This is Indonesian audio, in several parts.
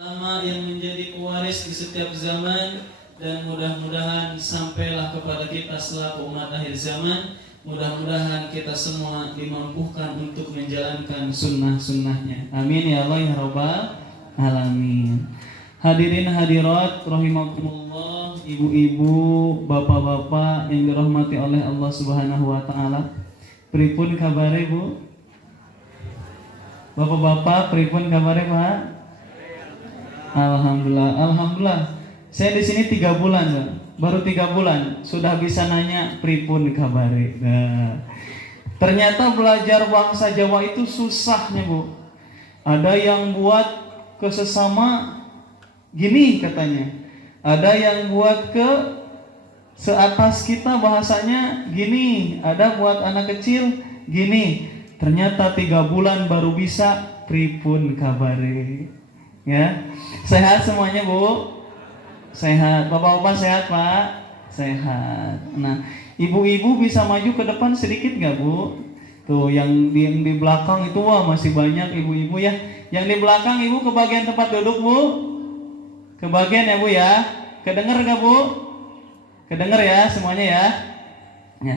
Ulama yang menjadi pewaris di setiap zaman, dan mudah-mudahan sampailah kepada kita selaku umat akhir zaman. Mudah-mudahan kita semua dimampukan untuk menjalankan sunnah-sunnahnya. Amin ya Allah ya Rabbal Alamin. Hadirin hadirat rahimakumullah, ibu-ibu, bapak-bapak yang dirahmati oleh Allah Subhanahu wa taala. Pripun kabare Bu? Bapak-bapak, pripun kabare Pak? Alhamdulillah. Saya di sini 3 bulan, Pak. Baru 3 bulan sudah bisa nanya pripun kabare. Nah, ternyata belajar bahasa Jawa itu susahnya, Bu. Ada yang buat ke sesama gini katanya. Ada yang buat ke seatas kita bahasanya gini. Ada buat anak kecil gini. Ternyata 3 bulan baru bisa pripun kabare. Ya, sehat semuanya Bu? Sehat. Bapak-bapak sehat Pak? Sehat. Nah, ibu-ibu bisa maju ke depan sedikit gak Bu? Tuh yang di belakang itu wah masih banyak ibu-ibu ya. Yang di belakang ibu ke bagian tempat duduk Bu? Ke bagian ya Bu ya? Kedenger gak Bu? Kedenger ya semuanya ya? Ya.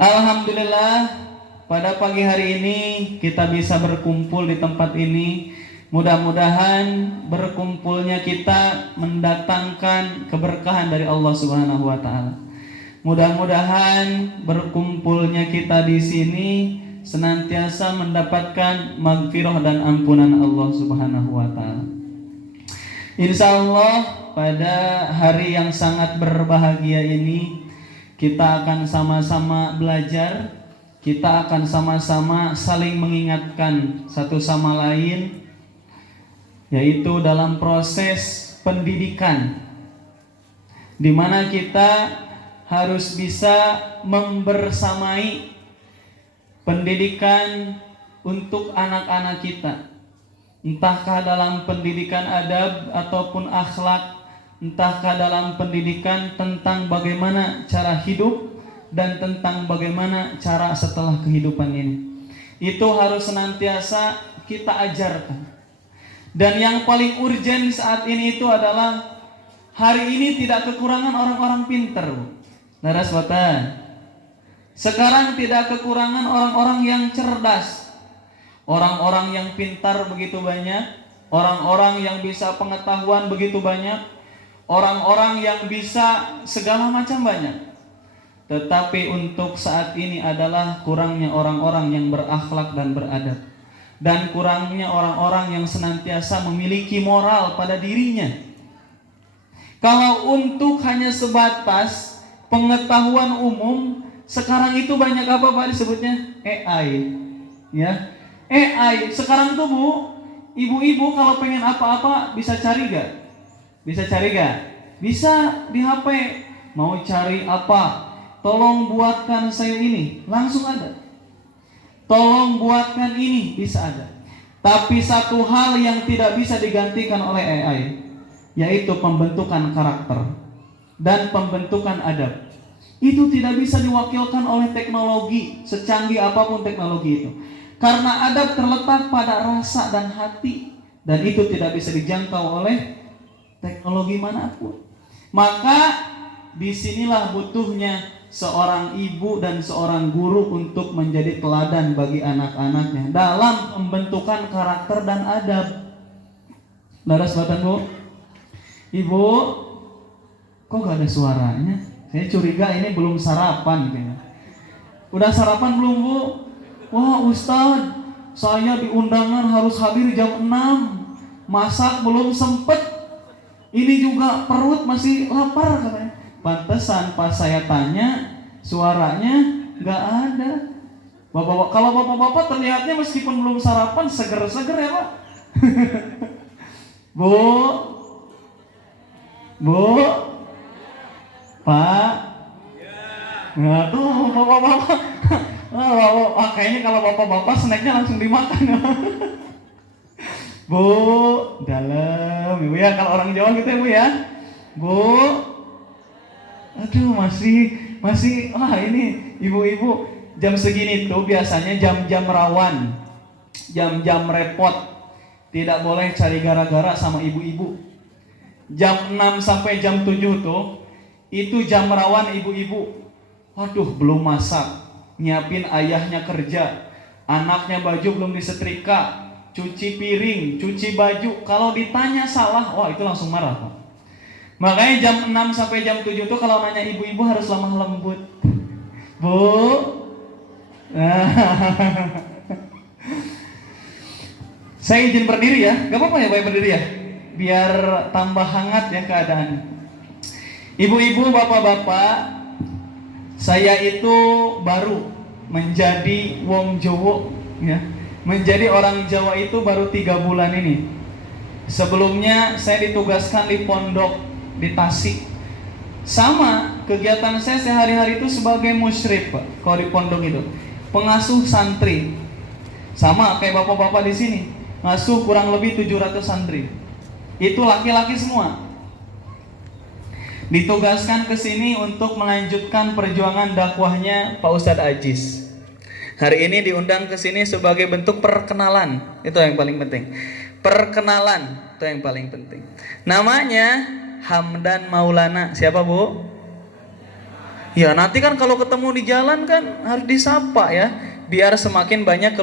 Alhamdulillah pada pagi hari ini kita bisa berkumpul di tempat ini. Mudah-mudahan berkumpulnya kita mendatangkan keberkahan dari Allah Subhanahu wa taala. Mudah-mudahan berkumpulnya kita di sini senantiasa mendapatkan magfirah dan ampunan Allah Subhanahu wa taala. Insyaallah pada hari yang sangat berbahagia ini kita akan sama-sama belajar, kita akan sama-sama saling mengingatkan satu sama lain, yaitu dalam proses pendidikan, di mana kita harus bisa membersamai pendidikan untuk anak-anak kita, entahkah dalam pendidikan adab ataupun akhlak, entahkah dalam pendidikan tentang bagaimana cara hidup dan tentang bagaimana cara setelah kehidupan ini. Itu harus senantiasa kita ajarkan. Dan yang paling urgen saat ini itu adalah hari ini tidak kekurangan orang-orang pintar. Laras watan. Sekarang tidak kekurangan orang-orang yang cerdas. Orang-orang yang pintar begitu banyak. Orang-orang yang bisa pengetahuan begitu banyak. Orang-orang yang bisa segala macam banyak. Tetapi untuk saat ini adalah kurangnya orang-orang yang berakhlak dan beradab. Dan kurangnya orang-orang yang senantiasa memiliki moral pada dirinya. Kalau untuk hanya sebatas pengetahuan umum, sekarang itu banyak apa Pak disebutnya? AI. Ya. AI. Sekarang tuh Bu, ibu-ibu kalau pengen apa-apa bisa cari gak? Bisa cari gak? Bisa di HP. Mau cari apa? Tolong buatkan saya ini. Langsung ada. Tolong buatkan ini, bisa ada. Tapi satu hal yang tidak bisa digantikan oleh AI, yaitu pembentukan karakter dan pembentukan adab. Itu tidak bisa diwakilkan oleh teknologi, secanggih apapun teknologi itu. Karena adab terletak pada rasa dan hati, dan itu tidak bisa dijangkau oleh teknologi manapun. Maka disinilah butuhnya seorang ibu dan seorang guru untuk menjadi teladan bagi anak-anaknya dalam pembentukan karakter dan adab. Laras batan Bu? Ibu, kok gak ada suaranya? Saya curiga ini belum sarapan kayaknya. Udah sarapan belum Bu? Wah Ustadz, saya di undangan harus hadir jam 6. Masak belum sempet. Ini juga perut masih lapar katanya. Pantesan pas saya tanya suaranya nggak ada. Kalau bapak-bapak terlihatnya meskipun belum sarapan seger-seger ya Pak. Bu, Pak. Nggak tuh bapak-bapak. Kayaknya kalau bapak-bapak snacknya langsung dimakan. Bu, dalam Ibu ya, kalau orang Jawa gitu ya Bu ya. Bu. Aduh masih wah ini ibu-ibu jam segini tuh biasanya jam-jam rawan, jam-jam repot. tidak boleh cari gara-gara sama ibu-ibu. Jam 6 sampai jam 7 tuh itu jam rawan ibu-ibu. Waduh, belum masak, nyiapin ayahnya kerja, anaknya baju belum disetrika, cuci piring, cuci baju. Kalau ditanya salah, wah itu langsung marah, Pak. Makanya jam 6 sampai jam 7 tuh kalau nanya ibu-ibu harus lemah lembut. Bu. Saya izin berdiri ya. Gak apa-apa ya, Bapak berdiri ya, biar tambah hangat ya keadaan. Ibu-ibu, bapak-bapak, saya itu baru menjadi wong Jowo ya. Menjadi orang Jawa itu baru 3 bulan ini. Sebelumnya saya ditugaskan di pondok di Tasik. Sama kegiatan saya sehari-hari itu sebagai musyrif, Pak. Kalau di pondok itu pengasuh santri. Sama kayak bapak-bapak di sini, ngasuh kurang lebih 700 santri. Itu laki-laki semua. Ditugaskan ke sini untuk melanjutkan perjuangan dakwahnya Pak Ustadz Aziz. Hari ini diundang ke sini sebagai bentuk perkenalan. Itu yang paling penting. Perkenalan itu yang paling penting. Namanya Hamdan Maulana. Siapa, Bu? Ya, nanti kan kalau ketemu di jalan kan harus disapa ya, biar semakin banyak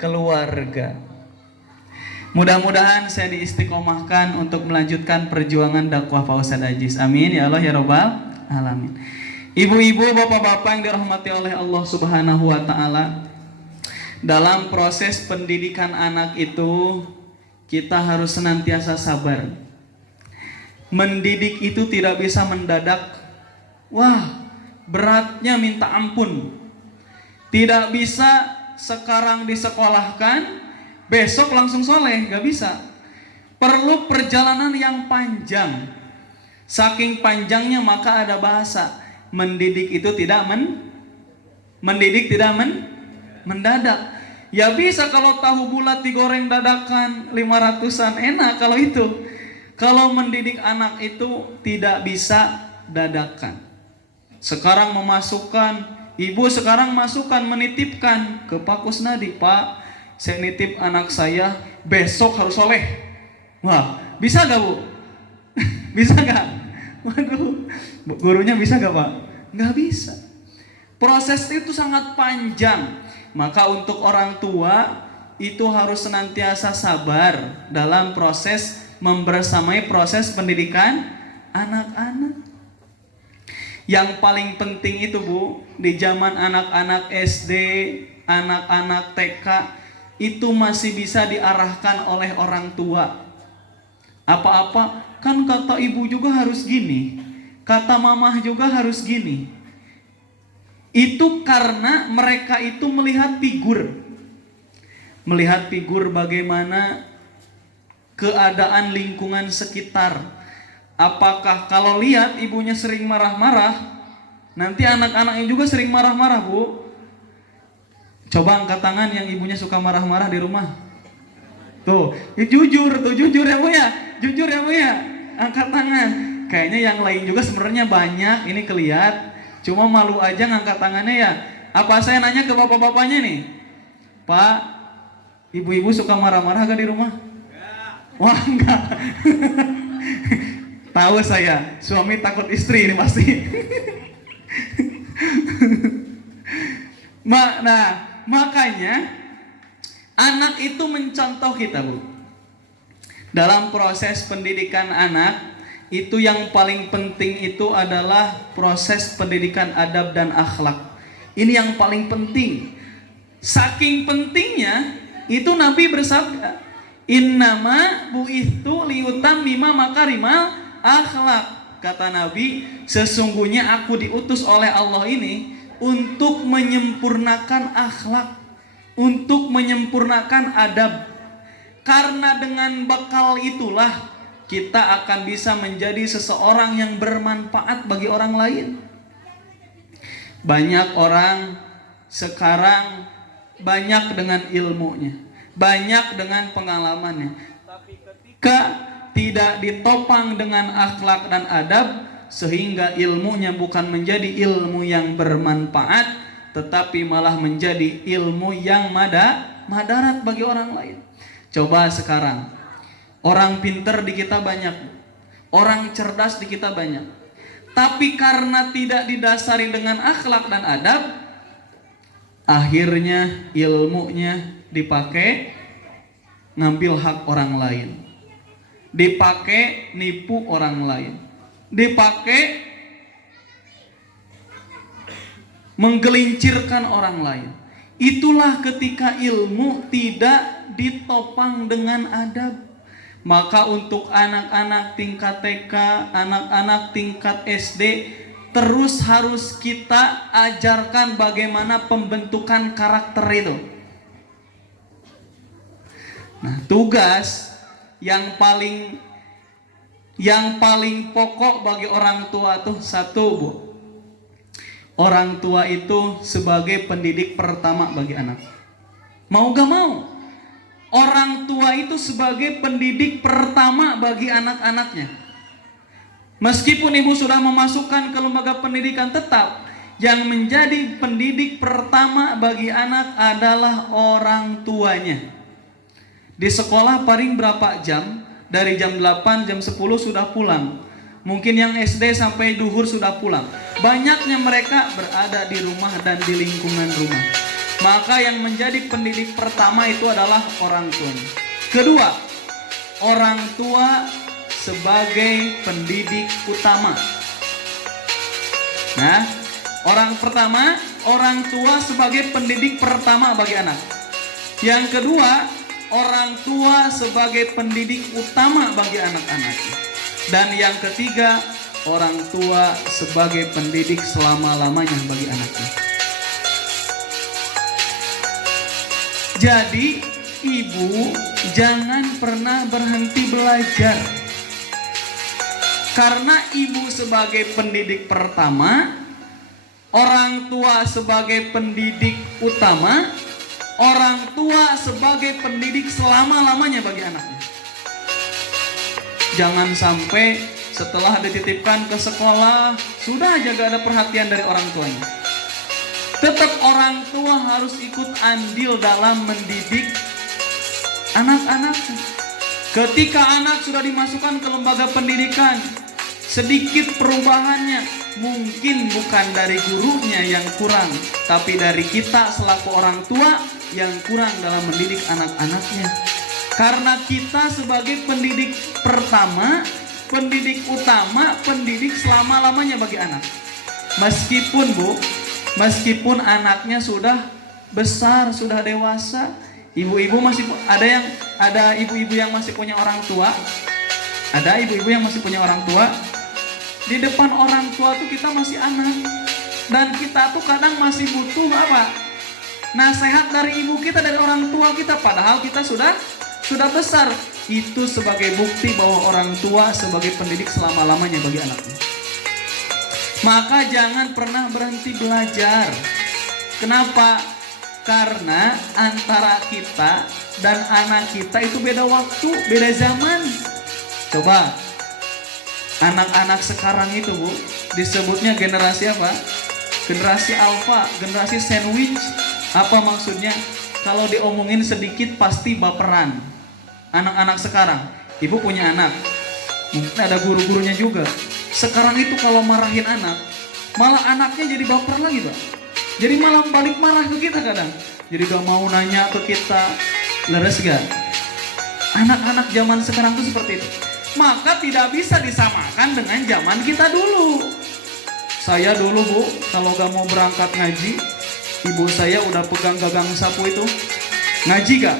keluarga. Mudah-mudahan saya diistiqomahkan untuk melanjutkan perjuangan dakwah Pak Ustadz Aziz. Amin ya Allah ya Rabbal alamin. Ibu-ibu, bapak-bapak yang dirahmati oleh Allah Subhanahu wa taala, dalam proses pendidikan anak itu kita harus senantiasa sabar. Mendidik itu tidak bisa mendadak. Wah, beratnya minta ampun. Tidak bisa sekarang disekolahkan, besok langsung soleh, gak bisa. Perlu perjalanan yang panjang. Saking panjangnya maka ada bahasa, mendidik itu tidak mendadak. Ya bisa kalau tahu bulat digoreng dadakan 500-an enak kalau itu. Kalau mendidik anak itu tidak bisa dadakan. Sekarang memasukkan, ibu sekarang masukkan, menitipkan ke Pak Kusnadi, Pak, saya nitip anak saya besok harus soleh. Wah, bisa gak, Bu? Bisa gak? Waduh, gurunya bisa gak, Pak? Gak bisa. Proses itu sangat panjang. Maka untuk orang tua itu harus senantiasa sabar dalam proses membersamai proses pendidikan anak-anak. Yang paling penting itu, Bu, di zaman anak-anak SD, anak-anak TK itu masih bisa diarahkan oleh orang tua. Apa-apa kan kata ibu juga harus gini, kata mamah juga harus gini. Itu karena mereka itu melihat figur bagaimana keadaan lingkungan sekitar. Apakah kalau lihat ibunya sering marah-marah, nanti anak-anaknya juga sering marah-marah, Bu? Coba angkat tangan yang ibunya suka marah-marah di rumah. Tuh, jujur ya, Bu ya. Jujur ya, Bu ya. Angkat tangan. Kayaknya yang lain juga sebenarnya banyak, ini kelihatan. Cuma malu aja ngangkat tangannya ya. Apa saya nanya ke bapak-bapaknya nih? Pak, ibu-ibu suka marah-marah gak di rumah? Wah, enggak. Tahu saya, suami takut istri ini pasti. Makanya anak itu mencontoh kita, Bu. Dalam proses pendidikan anak, itu yang paling penting itu adalah proses pendidikan adab dan akhlak. Ini yang paling penting. Saking pentingnya, itu Nabi bersabda, innama bu'ithu liyutammima makarimal akhlak. Kata Nabi, sesungguhnya aku diutus oleh Allah ini untuk menyempurnakan akhlak, untuk menyempurnakan adab. Karena dengan bekal itulah kita akan bisa menjadi seseorang yang bermanfaat bagi orang lain. Banyak orang sekarang banyak dengan ilmunya, banyak dengan pengalamannya, tapi ketika tidak ditopang dengan akhlak dan adab, sehingga ilmunya bukan menjadi ilmu yang bermanfaat, tetapi malah menjadi ilmu yang madarat bagi orang lain. Coba sekarang, orang pinter di kita banyak, orang cerdas di kita banyak. Tapi karena tidak didasari dengan akhlak dan adab, akhirnya ilmunya dipakai ngambil hak orang lain, dipakai nipu orang lain, dipakai menggelincirkan orang lain. Itulah ketika ilmu tidak ditopang dengan adab. Maka untuk anak-anak tingkat TK, anak-anak tingkat SD, terus harus kita ajarkan bagaimana pembentukan karakter itu. Nah, tugas yang paling pokok bagi orang tua tuh satu, Bu. Orang tua itu sebagai pendidik pertama bagi anak. Mau gak mau, orang tua itu sebagai pendidik pertama bagi anak-anaknya. Meskipun ibu sudah memasukkan ke lembaga pendidikan tetap, yang menjadi pendidik pertama bagi anak adalah orang tuanya. Di sekolah paling berapa jam? Dari jam 8, jam 10 sudah pulang. Mungkin yang SD sampai duhur sudah pulang. Banyaknya mereka berada di rumah dan di lingkungan rumah. Maka yang menjadi pendidik pertama itu adalah orang tua. Kedua, orang tua sebagai pendidik utama. Nah, orang tua sebagai pendidik pertama bagi anak. Yang kedua, orang tua sebagai pendidik utama bagi anak-anaknya. Dan yang ketiga, orang tua sebagai pendidik selama-lamanya bagi anaknya. Jadi, ibu jangan pernah berhenti belajar. Karena ibu sebagai pendidik pertama, orang tua sebagai pendidik utama, orang tua sebagai pendidik selama-lamanya bagi anaknya. Jangan sampai setelah dititipkan ke sekolah, sudah aja gak ada perhatian dari orang tuanya. Tetap orang tua harus ikut andil dalam mendidik anak-anak. Ketika anak sudah dimasukkan ke lembaga pendidikan, sedikit perubahannya mungkin bukan dari gurunya yang kurang, tapi dari kita selaku orang tua yang kurang dalam mendidik anak-anaknya. Karena kita sebagai pendidik pertama, pendidik utama, pendidik selama-lamanya bagi anak. Meskipun anaknya sudah besar, sudah dewasa, ibu-ibu masih ada ibu-ibu yang masih punya orang tua. Ada ibu-ibu yang masih punya orang tua. Di depan orang tua tuh kita masih anak. Dan kita tuh kadang masih butuh nasihat dari ibu kita, dari orang tua kita, padahal kita sudah besar. Itu sebagai bukti bahwa orang tua sebagai pendidik selama-lamanya bagi anaknya. Maka jangan pernah berhenti belajar. Kenapa? Karena antara kita dan anak kita itu beda waktu, beda zaman. Coba, anak-anak sekarang itu, Bu, disebutnya generasi apa? Generasi alfa, generasi sandwich. Apa maksudnya? Kalau diomongin sedikit pasti baperan. Anak-anak sekarang, ibu punya anak, mungkin ada guru-gurunya juga. Sekarang itu kalau marahin anak, malah anaknya jadi baper lagi, Pak. Jadi malah balik marah ke kita kadang. Jadi gak mau nanya ke kita, leres gak? Anak-anak zaman sekarang itu seperti itu. Maka tidak bisa disamakan dengan zaman kita dulu. Saya dulu, Bu, kalau gak mau berangkat ngaji, ibu saya udah pegang gagang sapu itu. Ngaji gak?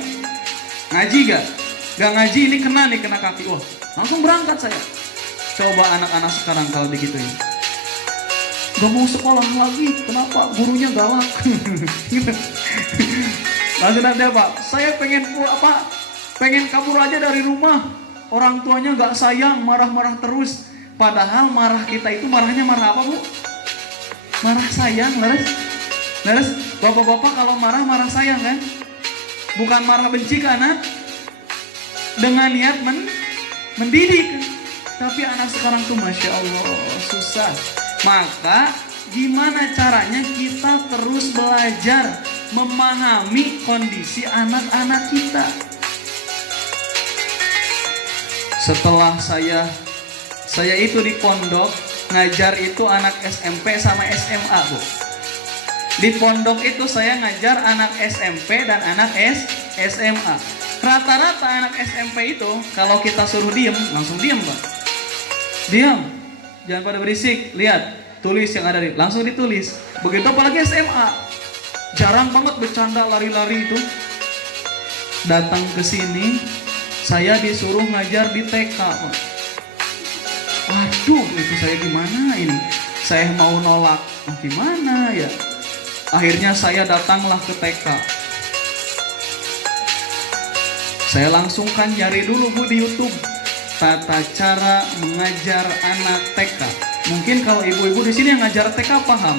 Ngaji gak? Gak ngaji, ini kena kaki. Wah, langsung berangkat saya. Coba anak-anak sekarang kalau digituin, gak mau sekolah lagi. Kenapa? Gurunya galak. Langsung nanti apa? Saya pengen kabur aja dari rumah. Orang tuanya gak sayang, marah-marah terus. Padahal marah kita itu marahnya marah apa, Bu? Marah sayang, leres. Bapak-bapak kalau marah sayang kan? Bukan marah benci ke anak. Dengan niat mendidik. Tapi anak sekarang tuh Masya Allah susah. Maka gimana caranya kita terus belajar memahami kondisi anak-anak kita. Setelah saya itu di pondok ngajar itu anak SMP sama SMA, Bu. Di pondok itu saya ngajar anak SMP dan anak SMA. Rata-rata anak SMP itu kalau kita suruh diem, langsung diem, Pak. Diam. Jangan pada berisik. Lihat, tulis yang ada langsung ditulis. Begitu apalagi SMA. Jarang banget bercanda lari-lari itu. Datang ke sini, saya disuruh ngajar di TK, Pak. Waduh, itu saya gimana ini? Saya mau nolak, gimana ya? Akhirnya saya datanglah ke TK. Saya langsung kan nyari dulu, Bu, di YouTube tata cara mengajar anak TK. Mungkin kalau ibu-ibu di sini yang ngajar TK paham.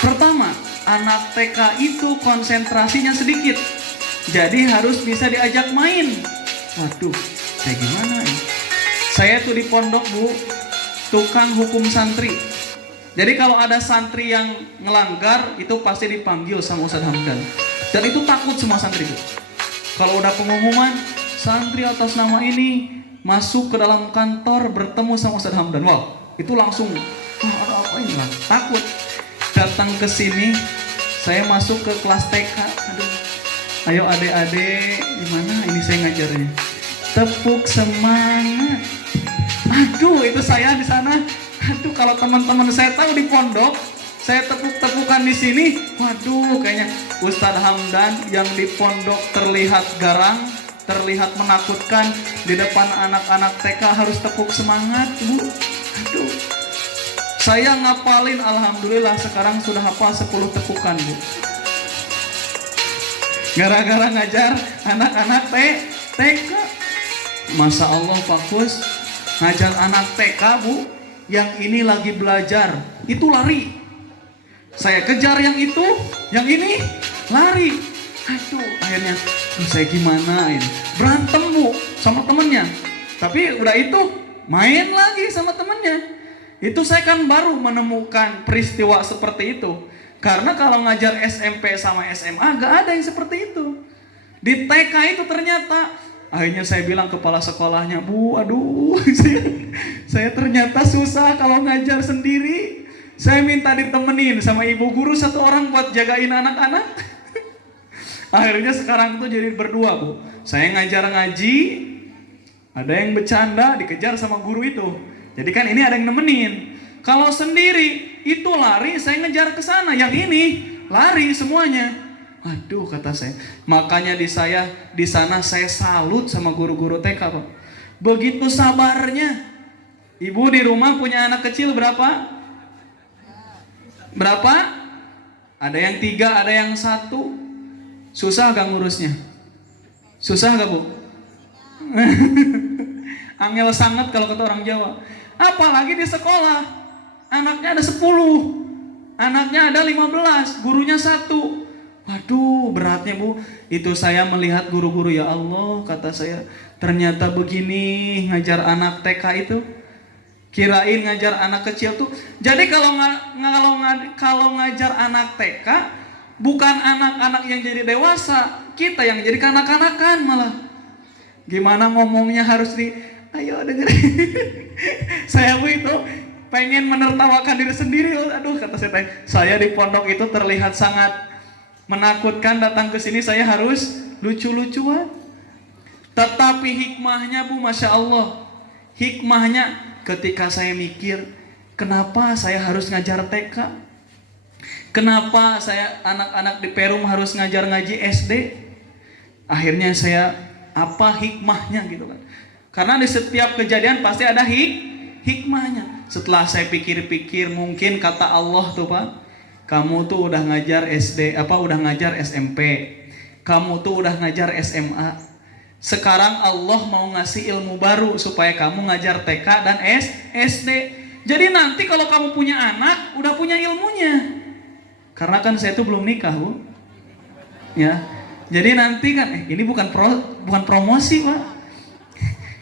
Pertama, anak TK itu konsentrasinya sedikit, jadi harus bisa diajak main. Waduh, saya gimana ini? Saya tuh di pondok, Bu, tukang hukum santri. Jadi kalau ada santri yang ngelanggar, itu pasti dipanggil sama Ustadz Hamdan. Dan itu takut semua santri itu. Kalau udah pengumuman, santri atas nama ini masuk ke dalam kantor bertemu sama Ustadz Hamdan. Wah, itu langsung, ada apa ini lah? Takut. Datang ke sini, saya masuk ke kelas TK. Aduh, ayo adik-adik, gimana ini saya ngajarnya? Tepuk semangat. Aduh, itu saya di sana. Aduh, kalau teman-teman saya tahu di pondok, saya tepuk-tepukan di sini. Waduh, kayaknya Ustadz Hamdan yang di pondok terlihat garang, terlihat menakutkan, di depan anak-anak TK harus tepuk semangat, Bu. Aduh. Saya ngapalin, alhamdulillah sekarang sudah hafal 10 tepukan, Bu. Gara-gara ngajar anak-anak TK. Masya Allah, Pak Kus, ngajar anak TK, Bu, yang ini lagi belajar, itu lari. Saya kejar yang itu, yang ini lari. Aduh, akhirnya saya gimana ini? Berantem, Bu, sama temennya. Tapi udah itu main lagi sama temennya. Itu saya kan baru menemukan peristiwa seperti itu. Karena kalau ngajar SMP sama SMA gak ada yang seperti itu. Di TK itu ternyata, akhirnya saya bilang kepala sekolahnya, Bu, aduh, saya ternyata susah kalau ngajar sendiri. Saya minta ditemenin sama ibu guru 1 orang buat jagain anak-anak. Akhirnya sekarang tuh jadi berdua, Bu. Saya ngajar ngaji, ada yang bercanda, dikejar sama guru itu. Jadi kan ini ada yang nemenin. Kalau sendiri, itu lari, saya ngejar ke sana. Yang ini lari semuanya. Aduh, kata saya. Makanya di sana saya salut sama guru-guru TK, Pak. Begitu sabarnya. Ibu di rumah punya anak kecil berapa? Berapa? Ada yang 3, ada yang 1. Susah gak ngurusnya? Susah gak, Bu? Angel sangat kalau kata orang Jawa. Apalagi di sekolah, anaknya ada 10, anaknya ada 15, gurunya 1. Waduh, beratnya, Bu. Itu saya melihat guru-guru, ya Allah, kata saya, ternyata begini ngajar anak TK itu. Kirain ngajar anak kecil tuh. Jadi kalau ngajar anak TK, bukan anak-anak yang jadi dewasa, kita yang jadi kanak-kanakan malah. Gimana ngomongnya harus ayo dengerin. Saya itu pengen menertawakan diri sendiri. Aduh, kata saya di pondok itu terlihat sangat menakutkan. Datang ke sini saya harus lucu-lucuan. Tetapi hikmahnya, Bu, Masya Allah. Hikmahnya ketika saya mikir, kenapa saya harus ngajar TK? Kenapa saya anak-anak di Perum harus ngajar ngaji SD? Akhirnya saya, apa hikmahnya gitu kan? Karena di setiap kejadian pasti ada hikmahnya. Setelah saya pikir-pikir, mungkin kata Allah tuh, Pak, kamu tuh udah ngajar udah ngajar SMP, kamu tuh udah ngajar SMA. Sekarang Allah mau ngasih ilmu baru supaya kamu ngajar TK dan SD. Jadi nanti kalau kamu punya anak, udah punya ilmunya. Karena kan saya tuh belum nikah, Bu. Ya. Jadi nanti kan ini bukan promosi, Pak.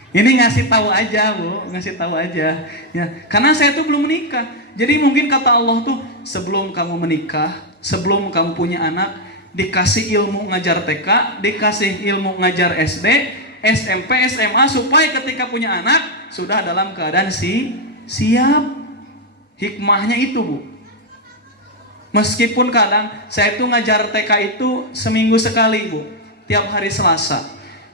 Ini ngasih tahu aja, Bu, ngasih tahu aja. Ya, karena saya tuh belum menikah. Jadi mungkin kata Allah tuh, sebelum kamu menikah, sebelum kamu punya anak, dikasih ilmu ngajar TK, dikasih ilmu ngajar SD, SMP, SMA, supaya ketika punya anak sudah dalam keadaan siap. Hikmahnya itu, Bu. Meskipun kadang saya tuh ngajar TK itu seminggu sekali, Bu, tiap hari Selasa.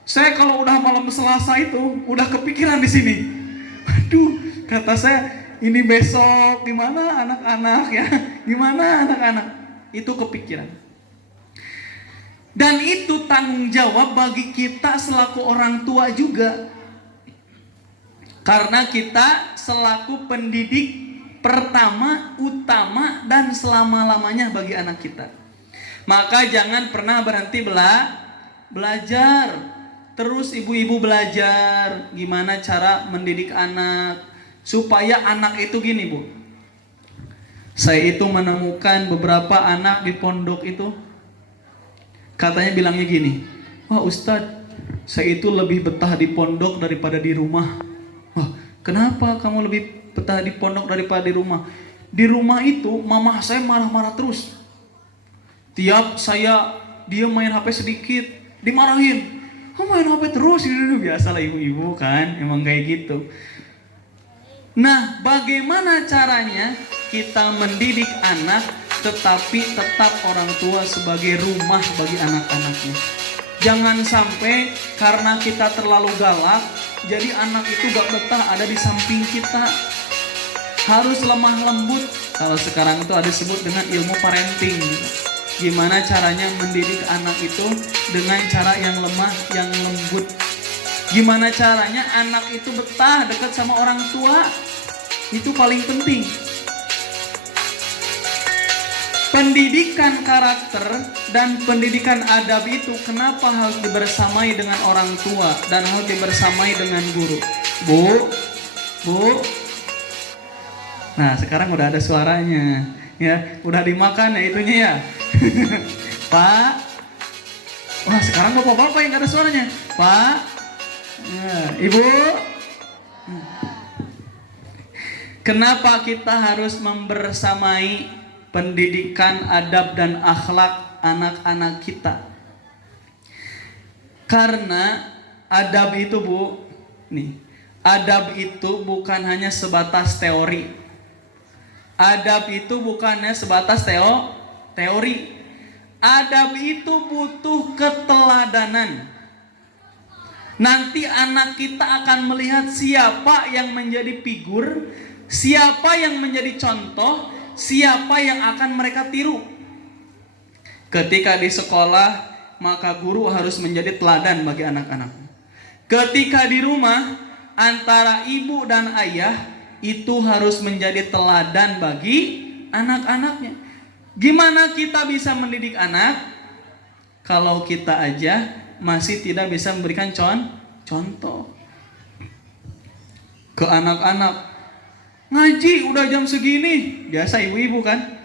Saya kalau udah malam Selasa itu udah kepikiran di sini. Aduh, kata saya, ini besok gimana anak-anak ya? Gimana anak-anak? Itu kepikiran. Dan itu tanggung jawab bagi kita selaku orang tua juga. Karena kita selaku pendidik pertama, utama, dan selama-lamanya bagi anak kita. Maka jangan pernah berhenti belajar. Terus ibu-ibu belajar gimana cara mendidik anak. Supaya anak itu gini, Bu. Saya itu menemukan beberapa anak di pondok itu. Katanya bilangnya gini, wah Ustadz, saya itu lebih betah di pondok daripada di rumah. Wah, kenapa kamu lebih betah di pondok daripada di rumah? Di rumah itu mama saya marah-marah terus. Tiap dia main HP sedikit, dimarahin. Kamu main HP terus, biasalah ibu-ibu kan, emang kayak gitu. Nah, bagaimana caranya kita mendidik anak tetapi tetap orang tua sebagai rumah bagi anak-anaknya? Jangan sampai karena kita terlalu galak, jadi anak itu gak betah ada di samping kita. Harus lemah lembut. Kalau sekarang itu ada disebut dengan ilmu parenting. Gimana caranya mendidik anak itu dengan cara yang lemah, yang lembut. Gimana caranya anak itu betah dekat sama orang tua. Itu paling penting. Pendidikan karakter dan pendidikan adab itu kenapa harus dibersamai dengan orang tua dan harus dibersamai dengan guru? Bu. Nah, sekarang udah ada suaranya. Ya, udah dimakan ya itunya ya. Pak. Wah, sekarang bapak-bapak yang gak ada suaranya. Pak. Nah, Ibu. Kenapa kita harus membersamai pendidikan adab dan akhlak anak-anak kita? Karena adab itu, Bu, adab itu bukan hanya sebatas teori. Adab itu bukannya sebatas teori. Adab itu butuh keteladanan. Nanti anak kita akan melihat siapa yang menjadi figur, siapa yang menjadi contoh, siapa yang akan mereka tiru. Ketika di sekolah, maka guru harus menjadi teladan bagi anak-anak. Ketika di rumah, antara ibu dan ayah itu harus menjadi teladan bagi anak-anaknya. Gimana kita bisa mendidik anak kalau kita aja masih tidak bisa memberikan contoh ke anak-anak? Ngaji udah jam segini, biasa ibu-ibu kan,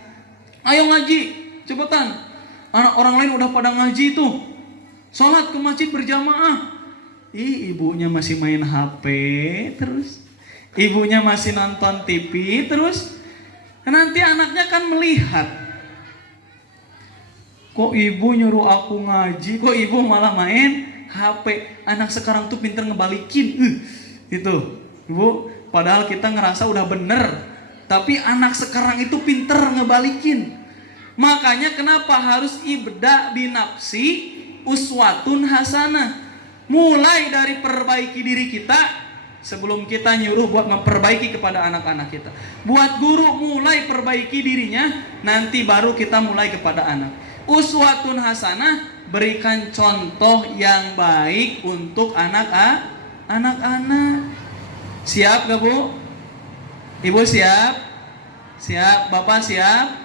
ayo ngaji cepetan. Anak orang lain udah pada ngaji tuh, sholat ke masjid berjamaah. Ibunya masih main HP terus, ibunya masih nonton TV terus. Nanti anaknya kan melihat, kok ibu nyuruh aku ngaji, kok ibu malah main HP. Anak sekarang tuh pinter ngebalikin itu, Ibu. Padahal kita ngerasa udah bener, tapi anak sekarang itu pinter ngebalikin. Makanya kenapa harus ibda binafsi uswatun hasanah. Mulai dari perbaiki diri kita sebelum kita nyuruh buat memperbaiki kepada anak-anak kita. Buat guru mulai perbaiki dirinya, nanti baru kita mulai kepada anak. Uswatun hasanah, berikan contoh yang baik untuk anak-anak. Siap gak, Bu? Ibu siap? Siap. Bapak siap?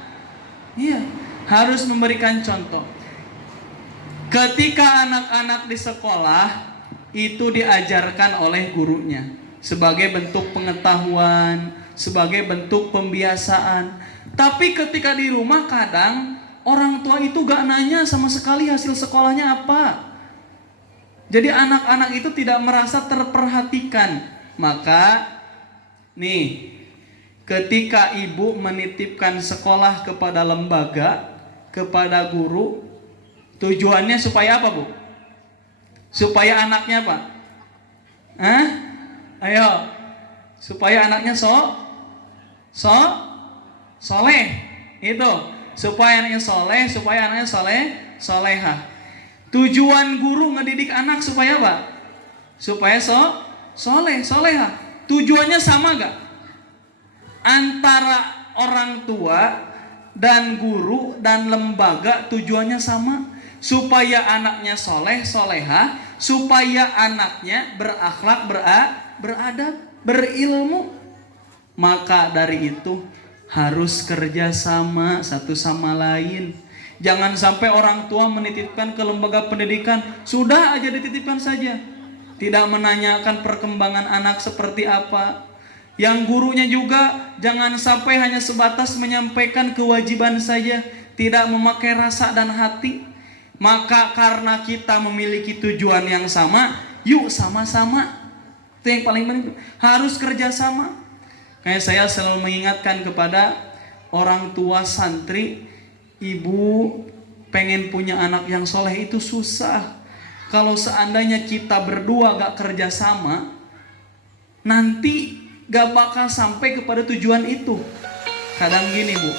Iya, harus memberikan contoh. Ketika anak-anak di sekolah itu diajarkan oleh gurunya sebagai bentuk pengetahuan, sebagai bentuk pembiasaan. Tapi ketika di rumah kadang orang tua itu gak nanya sama sekali hasil sekolahnya apa. Jadi anak-anak itu tidak merasa terperhatikan. Maka ketika ibu menitipkan sekolah kepada lembaga, kepada guru, tujuannya supaya apa, Bu? Supaya anaknya apa? Hah? Ayo. Supaya anaknya soleh. Itu. Supaya anaknya solehah. Tujuan guru ngedidik anak supaya apa? Supaya solehah. Tujuannya sama gak? Antara orang tua dan guru dan lembaga tujuannya sama. Supaya anaknya solehah, supaya anaknya berakhlak, beradab, berilmu. Maka dari itu harus kerja sama satu sama lain. Jangan sampai orang tua menitipkan ke lembaga pendidikan, sudah aja dititipkan saja, tidak menanyakan perkembangan anak seperti apa. Yang gurunya juga jangan sampai hanya sebatas menyampaikan kewajiban saja, tidak memakai rasa dan hati. Maka karena kita memiliki tujuan yang sama, yuk sama-sama. Itu yang paling penting, harus kerjasama. Kayak saya selalu mengingatkan kepada orang tua santri, ibu pengen punya anak yang soleh itu susah. Kalau seandainya kita berdua gak kerjasama, nanti gak bakal sampai kepada tujuan itu. Kadang gini Bu,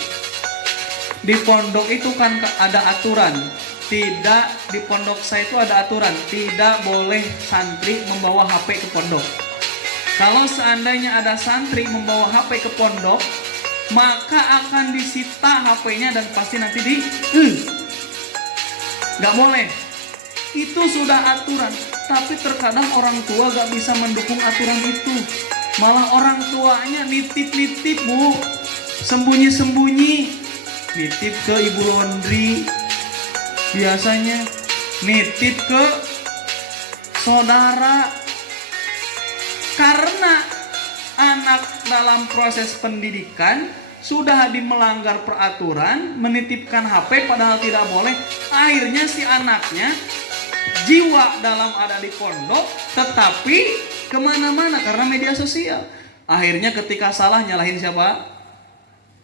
di pondok itu kan ada aturan. Tidak, di pondok saya itu ada aturan, tidak boleh santri membawa HP ke pondok. Kalau seandainya ada santri membawa HP ke pondok, maka akan disita HP-nya dan pasti nanti gak boleh. Itu sudah aturan. Tapi terkadang orang tua gak bisa mendukung aturan itu. Malah orang tuanya nitip-nitip Bu, sembunyi-sembunyi, nitip ke ibu laundry, biasanya nitip ke saudara. Karena anak dalam proses pendidikan sudah melanggar peraturan, menitipkan HP padahal tidak boleh. Akhirnya si anaknya jiwa dalam ada di pondok, tetapi kemana-mana karena media sosial. Akhirnya ketika salah nyalahin siapa?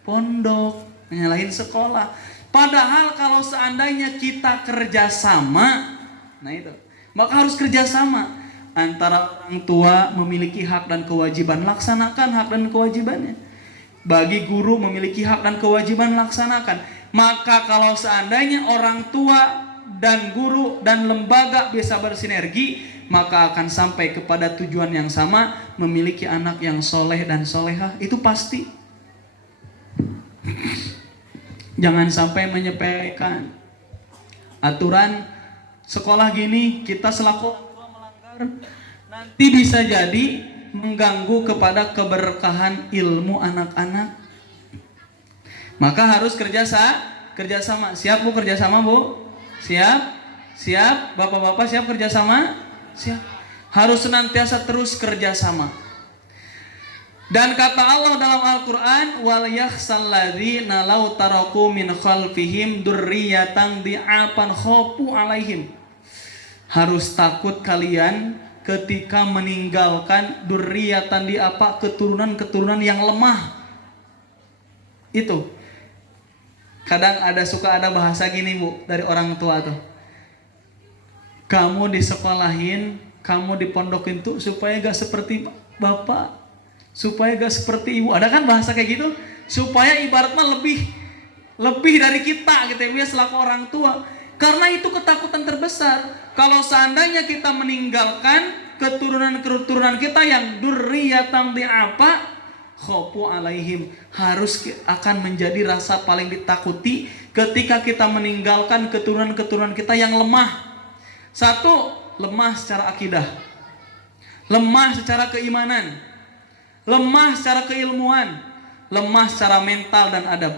Pondok, nyalahin sekolah. Padahal kalau seandainya kita kerjasama, nah itu, maka harus kerjasama antara orang tua memiliki hak dan kewajiban, laksanakan hak dan kewajibannya. Bagi guru memiliki hak dan kewajiban, laksanakan. Maka kalau seandainya orang tua dan guru dan lembaga bisa bersinergi, maka akan sampai kepada tujuan yang sama, memiliki anak yang soleh dan solehah. Itu pasti. Jangan sampai menyepelekan aturan sekolah gini, kita selaku orang tua melanggar, nanti bisa jadi mengganggu kepada keberkahan ilmu anak-anak. Maka harus kerjasama. Siap Bu kerjasama Bu? Siap? Bapak-bapak siap kerjasama? Siap. Harus senantiasa terus kerjasama. Dan kata Allah dalam Al-Quran, wal yakhsal ladzina law taraku min khalfihim dzurriyyatan di'afan khafu alaihim. Harus takut kalian ketika meninggalkan dzurriyyatan di'afa, keturunan-keturunan yang lemah. Itu. Kadang suka ada bahasa gini Bu dari orang tua tuh. Kamu disekolahin, kamu dipondokin tuh supaya gak seperti bapak, supaya gak seperti ibu. Ada kan bahasa kayak gitu? Supaya ibaratnya lebih dari kita gitu ya selaku orang tua. Karena itu ketakutan terbesar. Kalau seandainya kita meninggalkan keturunan-keturunan kita yang dzurriyyatan di'afa khafu alaihim, harus akan menjadi rasa paling ditakuti ketika kita meninggalkan keturunan-keturunan kita yang lemah. Satu, lemah secara akidah, lemah secara keimanan, lemah secara keilmuan, lemah secara mental dan adab.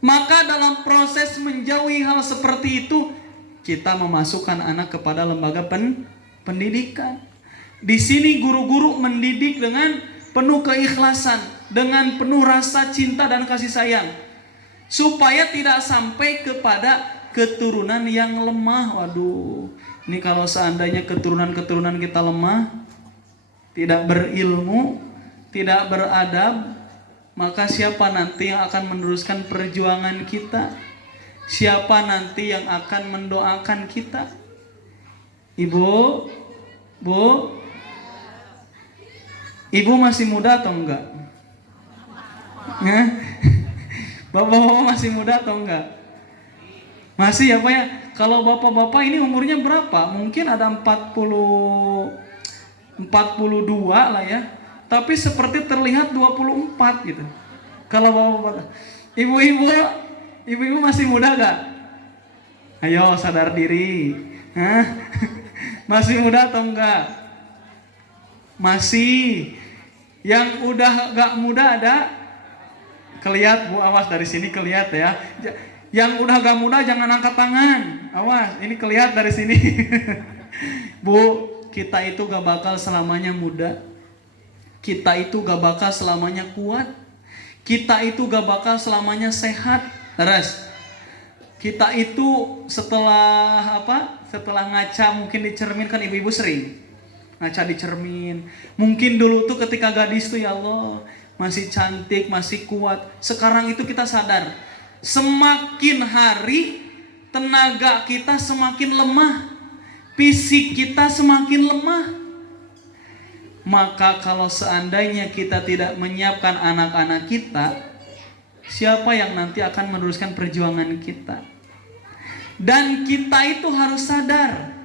Maka dalam proses menjauhi hal seperti itu, kita memasukkan anak kepada lembaga pendidikan. Di sini guru-guru mendidik dengan penuh keikhlasan, dengan penuh rasa cinta dan kasih sayang, supaya tidak sampai kepada keturunan yang lemah. Waduh, ini kalau seandainya keturunan-keturunan kita lemah, tidak berilmu, tidak beradab, maka siapa nanti yang akan meneruskan perjuangan kita? Siapa nanti yang akan mendoakan kita? Ibu, Bu, Ibu masih muda atau enggak? Hah? Bapak-bapak masih muda atau enggak? Masih ya Pak ya? Kalau bapak-bapak ini umurnya berapa? Mungkin ada 42 lah ya. Tapi seperti terlihat 24 gitu. Kalau bapak-bapak. Ibu-ibu, ibu-ibu masih muda gak? Ayo sadar diri. Hah? Masih muda atau enggak? Masih. Yang udah gak muda ada? Kelihat Bu, awas dari sini kelihat ya. Yang udah gak muda jangan angkat tangan. Awas, ini kelihat dari sini. Bu, kita itu gak bakal selamanya muda. Kita itu gak bakal selamanya kuat. Kita itu gak bakal selamanya sehat. Terus, kita itu setelah apa? Setelah ngaca mungkin di cermin, kan ibu-ibu sering ngaca di cermin. Mungkin dulu tuh ketika gadis tuh ya Allah masih cantik, masih kuat. Sekarang itu kita sadar, semakin hari tenaga kita semakin lemah, fisik kita semakin lemah. Maka kalau seandainya kita tidak menyiapkan anak-anak kita, siapa yang nanti akan meneruskan perjuangan kita? Dan kita itu harus sadar,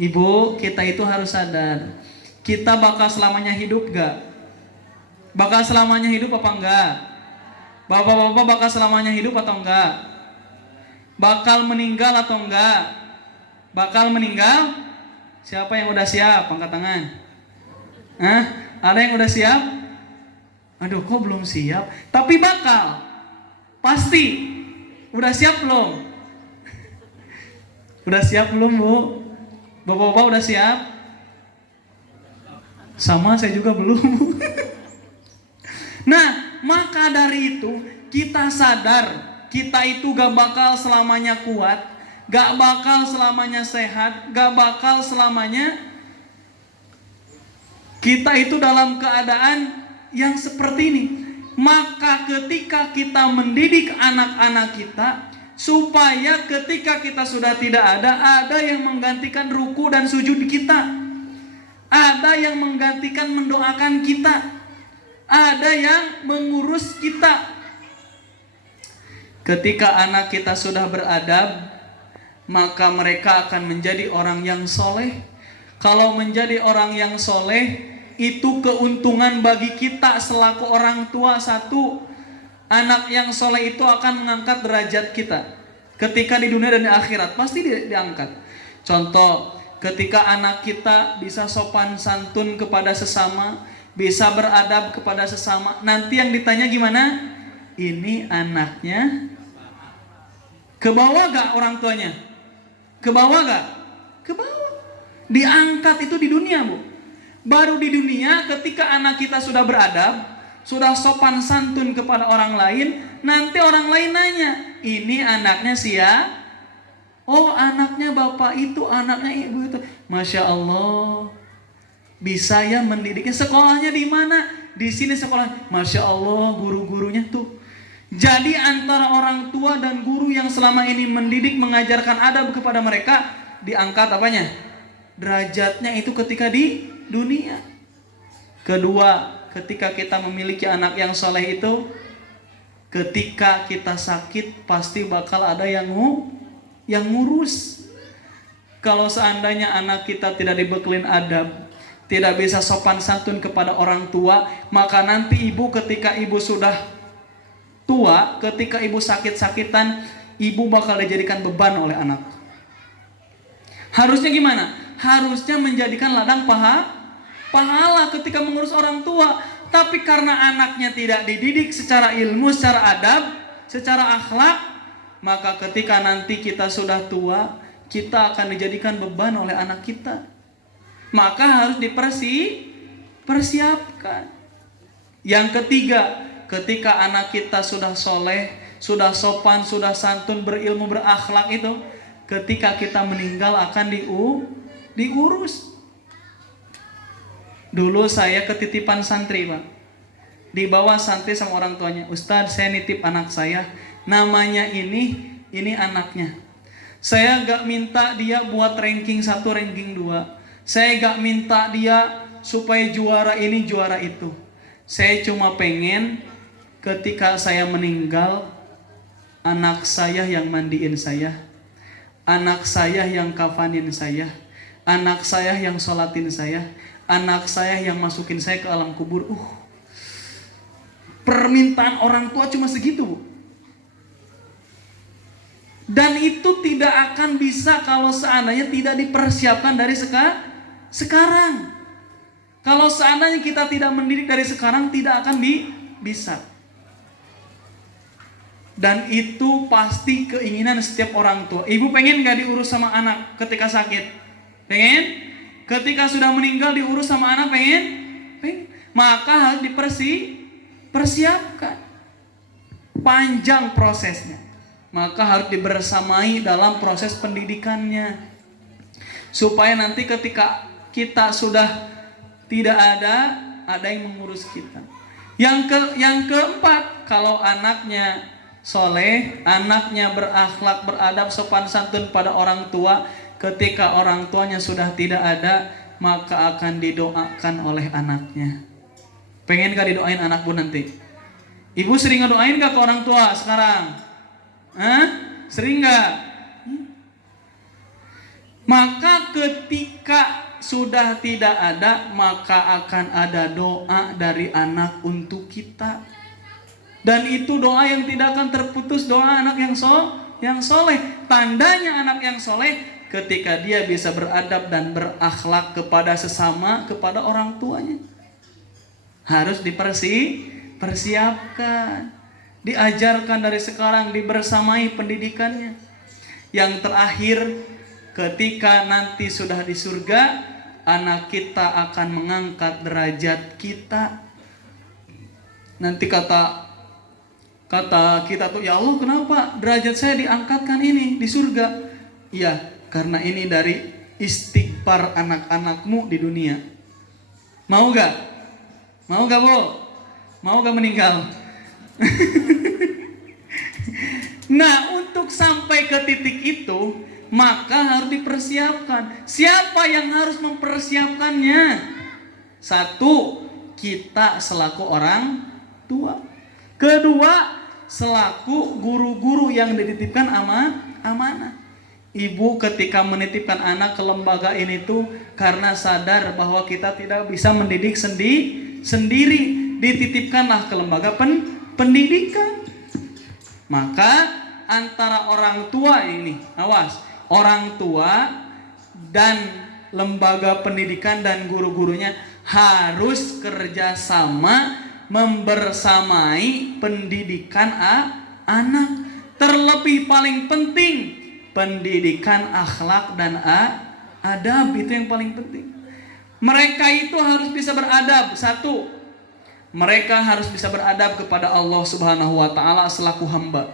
Ibu, kita itu harus sadar, kita bakal selamanya hidup gak? Bakal selamanya hidup apa enggak? Bapak-bapak bakal selamanya hidup atau enggak? Bakal meninggal atau enggak? Bakal meninggal? Siapa yang udah siap? Angkat tangan. Hah? Ada yang udah siap? Aduh, kok belum siap? Tapi bakal. Pasti. Udah siap belum? Udah siap belum, Bu? Bapak-bapak udah siap? Sama, saya juga belum, Bu. Nah, maka dari itu kita sadar, kita itu gak bakal selamanya kuat, gak bakal selamanya sehat, gak bakal selamanya kita itu dalam keadaan yang seperti ini. Maka ketika kita mendidik anak-anak kita, supaya ketika kita sudah tidak ada yang menggantikan ruku dan sujud kita, ada yang menggantikan mendoakan kita, ada yang mengurus kita. Ketika anak kita sudah beradab, maka mereka akan menjadi orang yang soleh. Kalau menjadi orang yang soleh, itu keuntungan bagi kita selaku orang tua. Satu, anak yang soleh itu akan mengangkat derajat kita ketika di dunia dan di akhirat, pasti diangkat. Contoh, ketika anak kita bisa sopan santun kepada sesama, bisa beradab kepada sesama, nanti yang ditanya gimana? Ini anaknya ke bawah gak orang tuanya? Ke bawah gak? Ke bawah. Diangkat itu di dunia, Bu. Baru di dunia ketika anak kita sudah beradab, sudah sopan santun kepada orang lain, nanti orang lain nanya, ini anaknya siapa? Oh, anaknya bapak itu, anaknya ibu itu. Masya Allah, bisa ya mendidiknya. Sekolahnya di mana? Di sini sekolah. Masya Allah, guru-gurunya tuh. Jadi antara orang tua dan guru yang selama ini mendidik, mengajarkan adab kepada mereka, diangkat apanya? Derajatnya itu ketika di dunia. Kedua, ketika kita memiliki anak yang soleh itu, ketika kita sakit pasti bakal ada yang ngurus. Kalau seandainya anak kita tidak dibekelin adab, tidak bisa sopan santun kepada orang tua, maka nanti ibu ketika ibu sudah tua, ketika ibu sakit-sakitan, ibu bakal dijadikan beban oleh anak. Harusnya gimana? Harusnya menjadikan ladang pahala ketika mengurus orang tua. Tapi karena anaknya tidak dididik secara ilmu, secara adab, secara akhlak, maka ketika nanti kita sudah tua, kita akan dijadikan beban oleh anak kita. Maka harus dipersiapkan. Yang ketiga, ketika anak kita sudah soleh, sudah sopan, sudah santun, berilmu, berakhlak itu, ketika kita meninggal akan diurus. Dulu saya ketitipan santri, Pak. Dibawa santri sama orang tuanya. Ustadz, saya nitip anak saya. Namanya ini anaknya. Saya gak minta dia buat ranking 1, ranking 2. Saya gak minta dia supaya juara ini, juara itu. Saya cuma pengen ketika saya meninggal, anak saya yang mandiin saya, anak saya yang kafanin saya, anak saya yang sholatin saya, anak saya yang masukin saya ke alam kubur. Permintaan orang tua cuma segitu, Bu. Dan itu tidak akan bisa kalau seandainya tidak dipersiapkan dari sekarang. Kalau seandainya kita tidak mendidik dari sekarang, tidak akan bisa. Dan itu pasti keinginan setiap orang tua. Ibu pengen gak diurus sama anak ketika sakit? Pengen? Ketika sudah meninggal diurus sama anak, pengen? Pengen. Maka harus dipersiapkan. Panjang prosesnya. Maka harus dibersamai dalam proses pendidikannya. Supaya nanti ketika kita sudah tidak ada yang mengurus kita. Yang keempat, kalau anaknya soleh, anaknya berakhlak, beradab, sopan santun pada orang tua, ketika orang tuanya sudah tidak ada, maka akan didoakan oleh anaknya. Pengen gak didoain anak Bu nanti? Ibu sering ngedoain gak ke orang tua sekarang? Sering gak? Maka ketika sudah tidak ada, maka akan ada doa dari anak untuk kita. Dan itu doa yang tidak akan terputus, doa anak yang soleh. Tandanya anak yang soleh ketika dia bisa beradab dan berakhlak kepada sesama, kepada orang tuanya. Harus dipersiapkan. Diajarkan dari sekarang, dibersamai pendidikannya. Yang terakhir, ketika nanti sudah di surga, anak kita akan mengangkat derajat kita. Nanti kata kita tuh, ya Allah kenapa derajat saya diangkatkan ini di surga? Iya, karena ini dari istighfar anak-anakmu di dunia. Mau gak? Mau gak Bu? Mau gak meninggal? Nah, untuk sampai ke titik itu, maka harus dipersiapkan. Siapa yang harus mempersiapkannya? Satu, kita selaku orang tua. Kedua, selaku guru-guru yang dititipkan amanah. Ibu ketika menitipkan anak ke lembaga ini tuh karena sadar bahwa kita tidak bisa mendidik sendiri, dititipkanlah ke lembaga pendidikan. Maka antara orang tua ini, awas, orang tua dan lembaga pendidikan dan guru-gurunya harus kerjasama membersamai pendidikan anak. Terlebih paling penting pendidikan akhlak dan adab, itu yang paling penting. Mereka itu harus bisa beradab. Satu, mereka harus bisa beradab kepada Allah Subhanahu wa Ta'ala selaku hamba.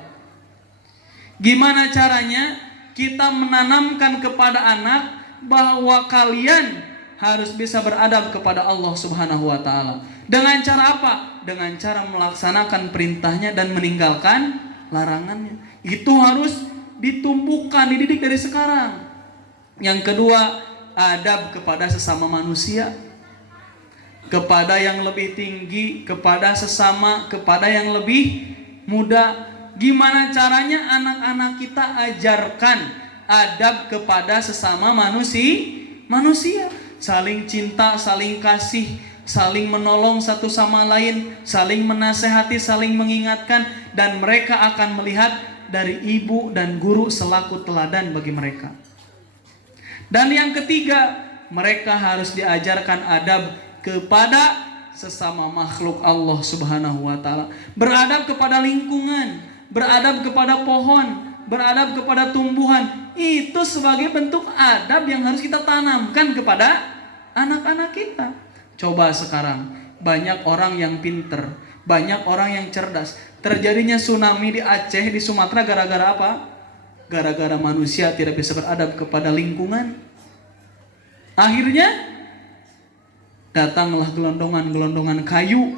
Gimana caranya? Kita menanamkan kepada anak bahwa kalian harus bisa beradab kepada Allah Subhanahu wa Ta'ala. Dengan cara apa? Dengan cara melaksanakan perintahnya dan meninggalkan larangannya. Itu harus ditumbuhkan, dididik dari sekarang. Yang kedua, adab kepada sesama manusia, kepada yang lebih tinggi, kepada sesama, kepada yang lebih muda. Gimana caranya? Anak-anak kita ajarkan adab kepada sesama manusia. Saling cinta, saling kasih, saling menolong satu sama lain, saling menasehati, saling mengingatkan. Dan mereka akan melihat dari ibu dan guru selaku teladan bagi mereka. Dan yang ketiga, mereka harus diajarkan adab kepada sesama makhluk Allah Subhanahu wa Ta'ala. Beradab kepada lingkungan, beradab kepada pohon, beradab kepada tumbuhan. Itu sebagai bentuk adab yang harus kita tanamkan kepada anak-anak kita. Coba sekarang, banyak orang yang pinter, banyak orang yang cerdas. Terjadinya tsunami di Aceh, di Sumatera gara-gara apa? Gara-gara manusia tidak bisa beradab kepada lingkungan. Akhirnya datanglah gelondongan-gelondongan kayu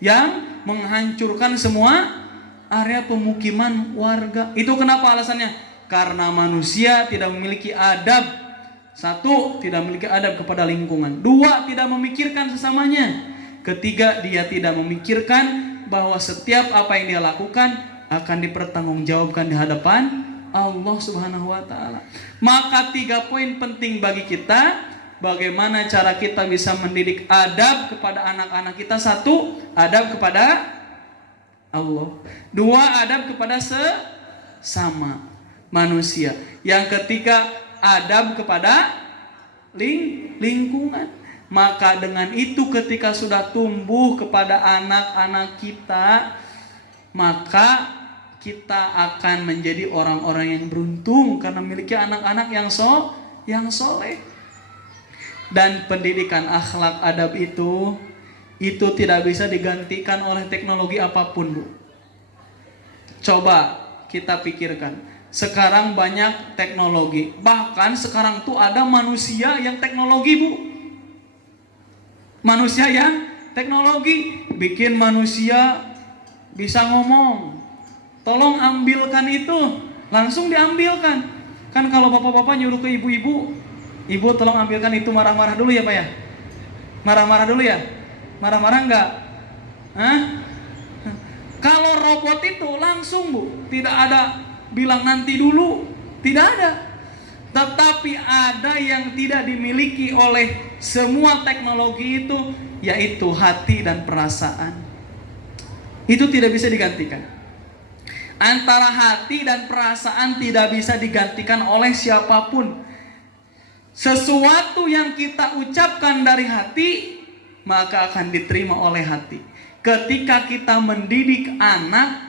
yang menghancurkan semua area pemukiman warga. Itu kenapa alasannya? Karena manusia tidak memiliki adab. Satu, tidak memiliki adab kepada lingkungan. Dua, tidak memikirkan sesamanya. Ketiga, dia tidak memikirkan bahwa setiap apa yang dia lakukan akan dipertanggungjawabkan di hadapan Allah Subhanahu wa taala. Maka 3 poin penting bagi kita, bagaimana cara kita bisa mendidik adab kepada anak-anak kita. 1, adab kepada Allah. 2, adab kepada sesama manusia. Yang ketiga, adab kepada lingkungan. Maka dengan itu ketika sudah tumbuh kepada anak-anak kita, maka kita akan menjadi orang-orang yang beruntung karena memiliki anak-anak yang soleh. Dan pendidikan akhlak adab itu tidak bisa digantikan oleh teknologi apapun, Bu. Coba kita pikirkan. Sekarang banyak teknologi. Bahkan sekarang tuh ada manusia yang teknologi, Bu. Manusia yang teknologi. Bikin manusia bisa ngomong. Tolong ambilkan itu. Langsung diambilkan. Kan kalau bapak-bapak nyuruh ke ibu-ibu, ibu tolong ambilkan itu, marah-marah dulu ya Pak ya. Marah-marah dulu ya. Marah-marah enggak? Hah? Kalau robot itu langsung, Bu. Tidak ada bilang nanti dulu, tidak ada. Tetapi ada yang tidak dimiliki oleh semua teknologi itu, yaitu hati dan perasaan. Itu tidak bisa digantikan. Antara hati dan perasaan tidak bisa digantikan oleh siapapun. Sesuatu yang kita ucapkan dari hati, maka akan diterima oleh hati. Ketika kita mendidik anak,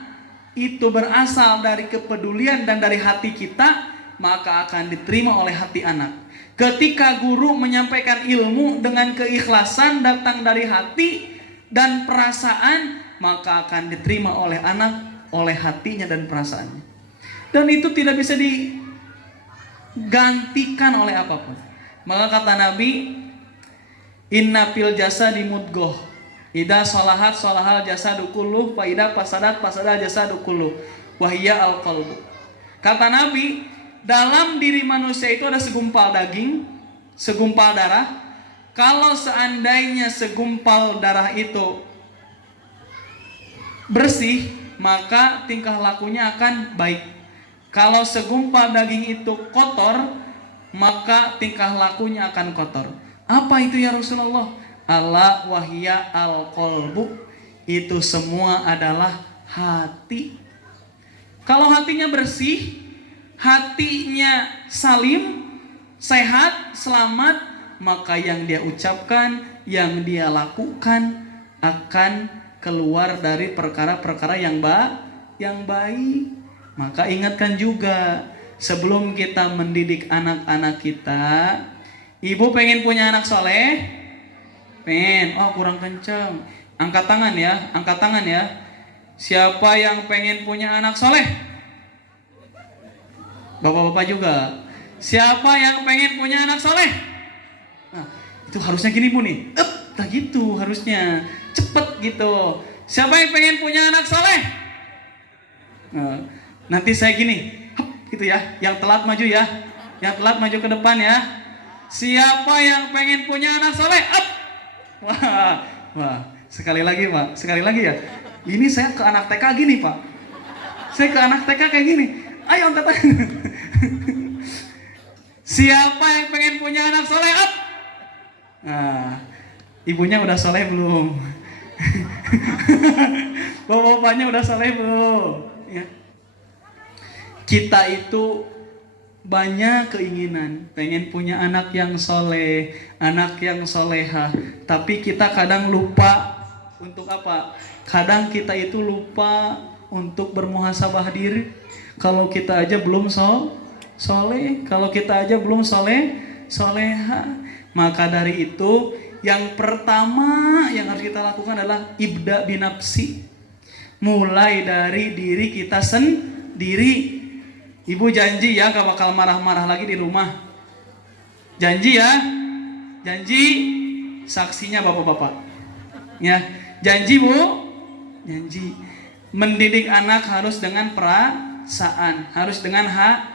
itu berasal dari kepedulian dan dari hati kita, maka akan diterima oleh hati anak. Ketika guru menyampaikan ilmu dengan keikhlasan datang dari hati dan perasaan, maka akan diterima oleh anak, oleh hatinya dan perasaannya. Dan itu tidak bisa digantikan oleh apapun. Maka kata Nabi, inna fil jasadi mudghah, ida sholahat sholahal jasadu kulluh, fa ida fasadat fasadal jasadu kulluh, wa hiya al-qalbu. Kata Nabi, dalam diri manusia itu ada segumpal daging, segumpal darah. Kalau seandainya segumpal darah itu bersih, maka tingkah lakunya akan baik. Kalau segumpal daging itu kotor, maka tingkah lakunya akan kotor. Apa itu ya Rasulullah? Ala wahya al-qalbu, itu semua adalah hati. Kalau hatinya bersih, hatinya salim, sehat, selamat, maka yang dia ucapkan, yang dia lakukan akan keluar dari perkara-perkara yang baik. Maka ingatkan juga, sebelum kita mendidik anak-anak kita, ibu pengen punya anak soleh? Pengen. Oh, kurang kencang. Angkat tangan ya, angkat tangan ya. Siapa yang pengen punya anak soleh? Bapak-bapak juga. Siapa yang pengen punya anak soleh? Nah, itu harusnya gini Bu nih. Tak gitu harusnya. Cepet gitu. Siapa yang pengen punya anak soleh? Nah, nanti saya gini. Gitu ya. Yang telat maju ya. Yang telat maju ke depan ya. Siapa yang pengen punya anak soleh? Wah, sekali lagi Pak, sekali lagi ya. Ini saya ke anak TK gini Pak. Saya ke anak TK kayak gini. Ayo angkat tangan. Siapa yang pengen punya anak soleh? Nah, ibunya udah soleh belum? Bapak-bapaknya udah soleh belum? Ya. Kita itu banyak keinginan, pengen punya anak yang soleh, anak yang soleha, tapi kita kadang lupa untuk apa? Kadang kita itu lupa untuk bermuhasabah diri. Kalau kita aja belum soleh, kalau kita aja belum soleha, maka dari itu yang pertama yang harus kita lakukan adalah ibda binafsi. Mulai dari diri kita sendiri. Ibu janji ya gak bakal marah-marah lagi di rumah. Janji ya. Janji. Saksinya bapak-bapak. Ya, janji Bu. Janji. Mendidik anak harus dengan perasaan, harus dengan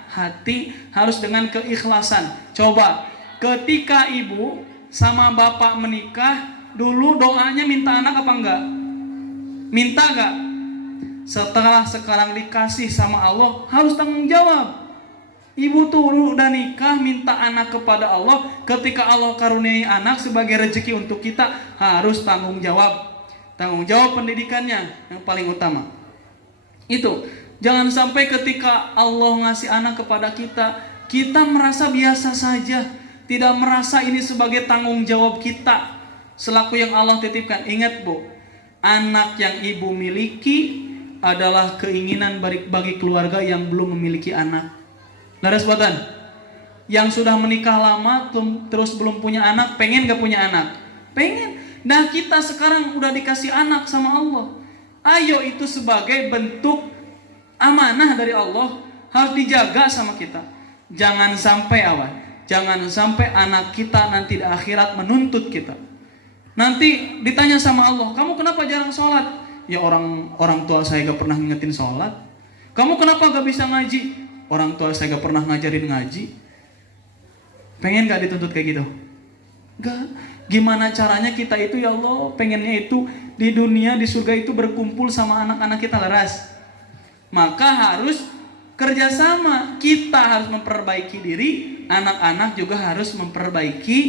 hati, harus dengan keikhlasan. Coba, ketika ibu sama bapak menikah, dulu doanya minta anak apa enggak? Minta enggak? Setelah sekarang dikasih sama Allah, harus tanggung jawab. Ibu tuh udah nikah minta anak kepada Allah, ketika Allah karuniai anak sebagai rezeki untuk kita, harus tanggung jawab. Tanggung jawab pendidikannya yang paling utama. Itu, jangan sampai ketika Allah ngasih anak kepada kita, kita merasa biasa saja, tidak merasa ini sebagai tanggung jawab kita selaku yang Allah titipkan. Ingat Bu, anak yang ibu miliki adalah keinginan bagi keluarga yang belum memiliki anak. Laras buatan, yang sudah menikah lama terus belum punya anak, pengen gak punya anak? Pengen. Nah kita sekarang udah dikasih anak sama Allah. Ayo, itu sebagai bentuk amanah dari Allah, harus dijaga sama kita. Jangan sampai Jangan sampai anak kita nanti di akhirat menuntut kita. Nanti ditanya sama Allah, kamu kenapa jarang sholat? Ya orang tua saya gak pernah ngingetin sholat. Kamu kenapa gak bisa ngaji? Orang tua saya gak pernah ngajarin ngaji. Pengen gak dituntut kayak gitu? Gak. Gimana caranya kita itu, ya Allah, pengennya itu di dunia, di surga itu berkumpul sama anak-anak kita, laras. Maka harus kerjasama. Kita harus memperbaiki diri, anak-anak juga harus memperbaiki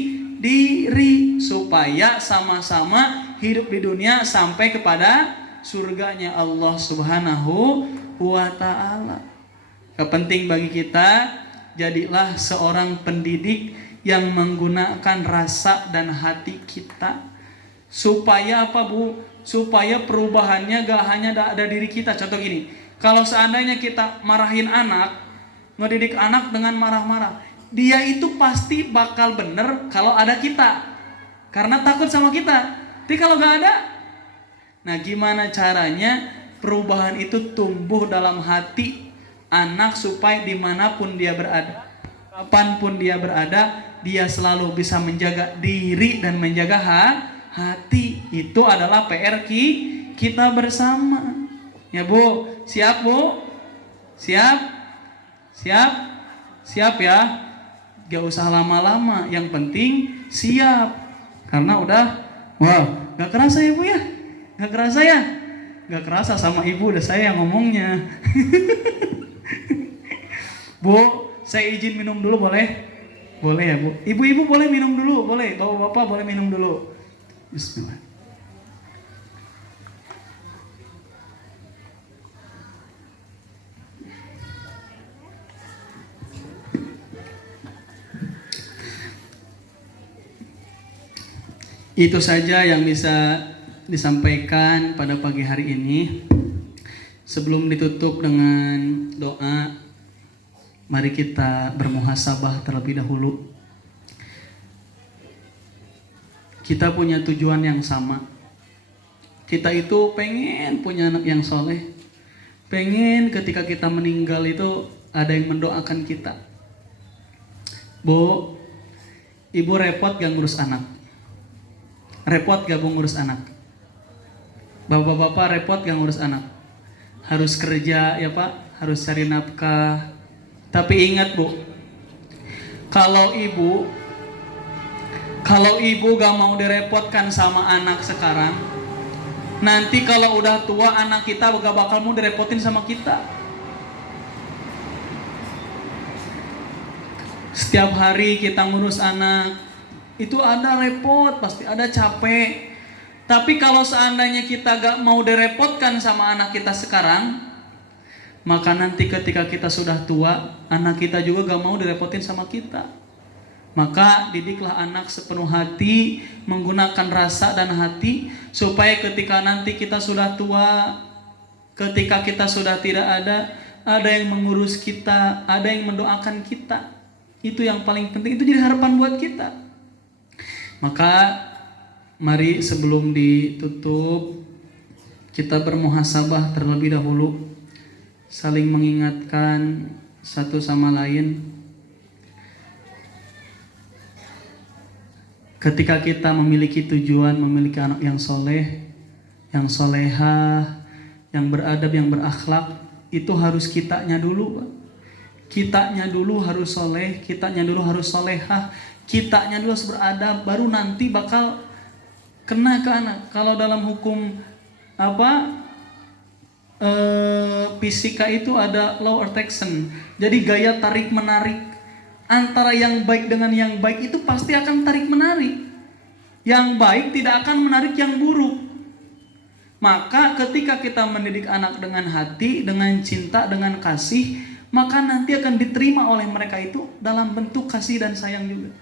diri, supaya sama-sama hidup di dunia sampai kepada surganya Allah Subhanahu wa ta'ala. Penting bagi kita, jadilah seorang pendidik yang menggunakan rasa dan hati kita. Supaya apa Bu? Supaya perubahannya gak hanya ada diri kita. Contoh gini, kalau seandainya kita marahin anak, ngedidik anak dengan marah-marah, dia itu pasti bakal bener kalau ada kita, karena takut sama kita. Tapi kalau gak ada, nah gimana caranya perubahan itu tumbuh dalam hati anak, supaya dimanapun dia berada, kapanpun dia berada, dia selalu bisa menjaga diri dan menjaga hati. Itu adalah PR kita bersama. Ya Bu, siap Bu? Siap? Siap ya? Gak usah lama-lama, yang penting siap. Karena udah, gak kerasa ya Bu ya? Gak kerasa ya? Gak kerasa sama Ibu, udah saya yang ngomongnya. Bu, saya izin minum dulu boleh? Boleh ya Bu? Ibu-ibu boleh minum dulu? Boleh? Bapak-bapak boleh minum dulu? Bismillah. Itu saja yang bisa disampaikan pada pagi hari ini. Sebelum ditutup dengan doa, mari kita bermuhasabah terlebih dahulu. Kita punya tujuan yang sama. Kita itu pengen punya anak yang soleh. Pengen ketika kita meninggal itu ada yang mendoakan kita. Bu, Ibu repot gak ngurus anak? Repot gak Bu ngurus anak? Bapak-bapak repot gak ngurus anak? Harus kerja ya Pak, harus cari nafkah. Tapi ingat Bu, kalau ibu gak mau direpotkan sama anak sekarang, nanti kalau udah tua anak kita gak bakal mau direpotin sama kita. Setiap hari kita ngurus anak, itu ada repot, pasti ada capek. Tapi kalau seandainya kita gak mau direpotkan sama anak kita sekarang, maka nanti ketika kita sudah tua, anak kita juga gak mau direpotin sama kita. Maka didiklah anak sepenuh hati, menggunakan rasa dan hati, supaya ketika nanti kita sudah tua, ketika kita sudah tidak ada yang mengurus kita, ada yang mendoakan kita. Itu yang paling penting, itu jadi harapan buat kita. Maka mari sebelum ditutup, kita bermuhasabah terlebih dahulu, saling mengingatkan satu sama lain. Ketika kita memiliki tujuan, memiliki anak yang soleh, yang solehah, yang beradab, yang berakhlak, itu harus kitanya dulu, Pak. Kitanya dulu harus soleh, kitanya dulu harus solehah, kitanya dulu harus beradab, baru nanti bakal kena ke anak. Kalau dalam hukum fisika itu ada law attraction. Jadi gaya tarik menarik antara yang baik dengan yang baik itu pasti akan tarik menarik. Yang baik tidak akan menarik yang buruk. Maka ketika kita mendidik anak dengan hati, dengan cinta, dengan kasih, maka nanti akan diterima oleh mereka itu dalam bentuk kasih dan sayang juga.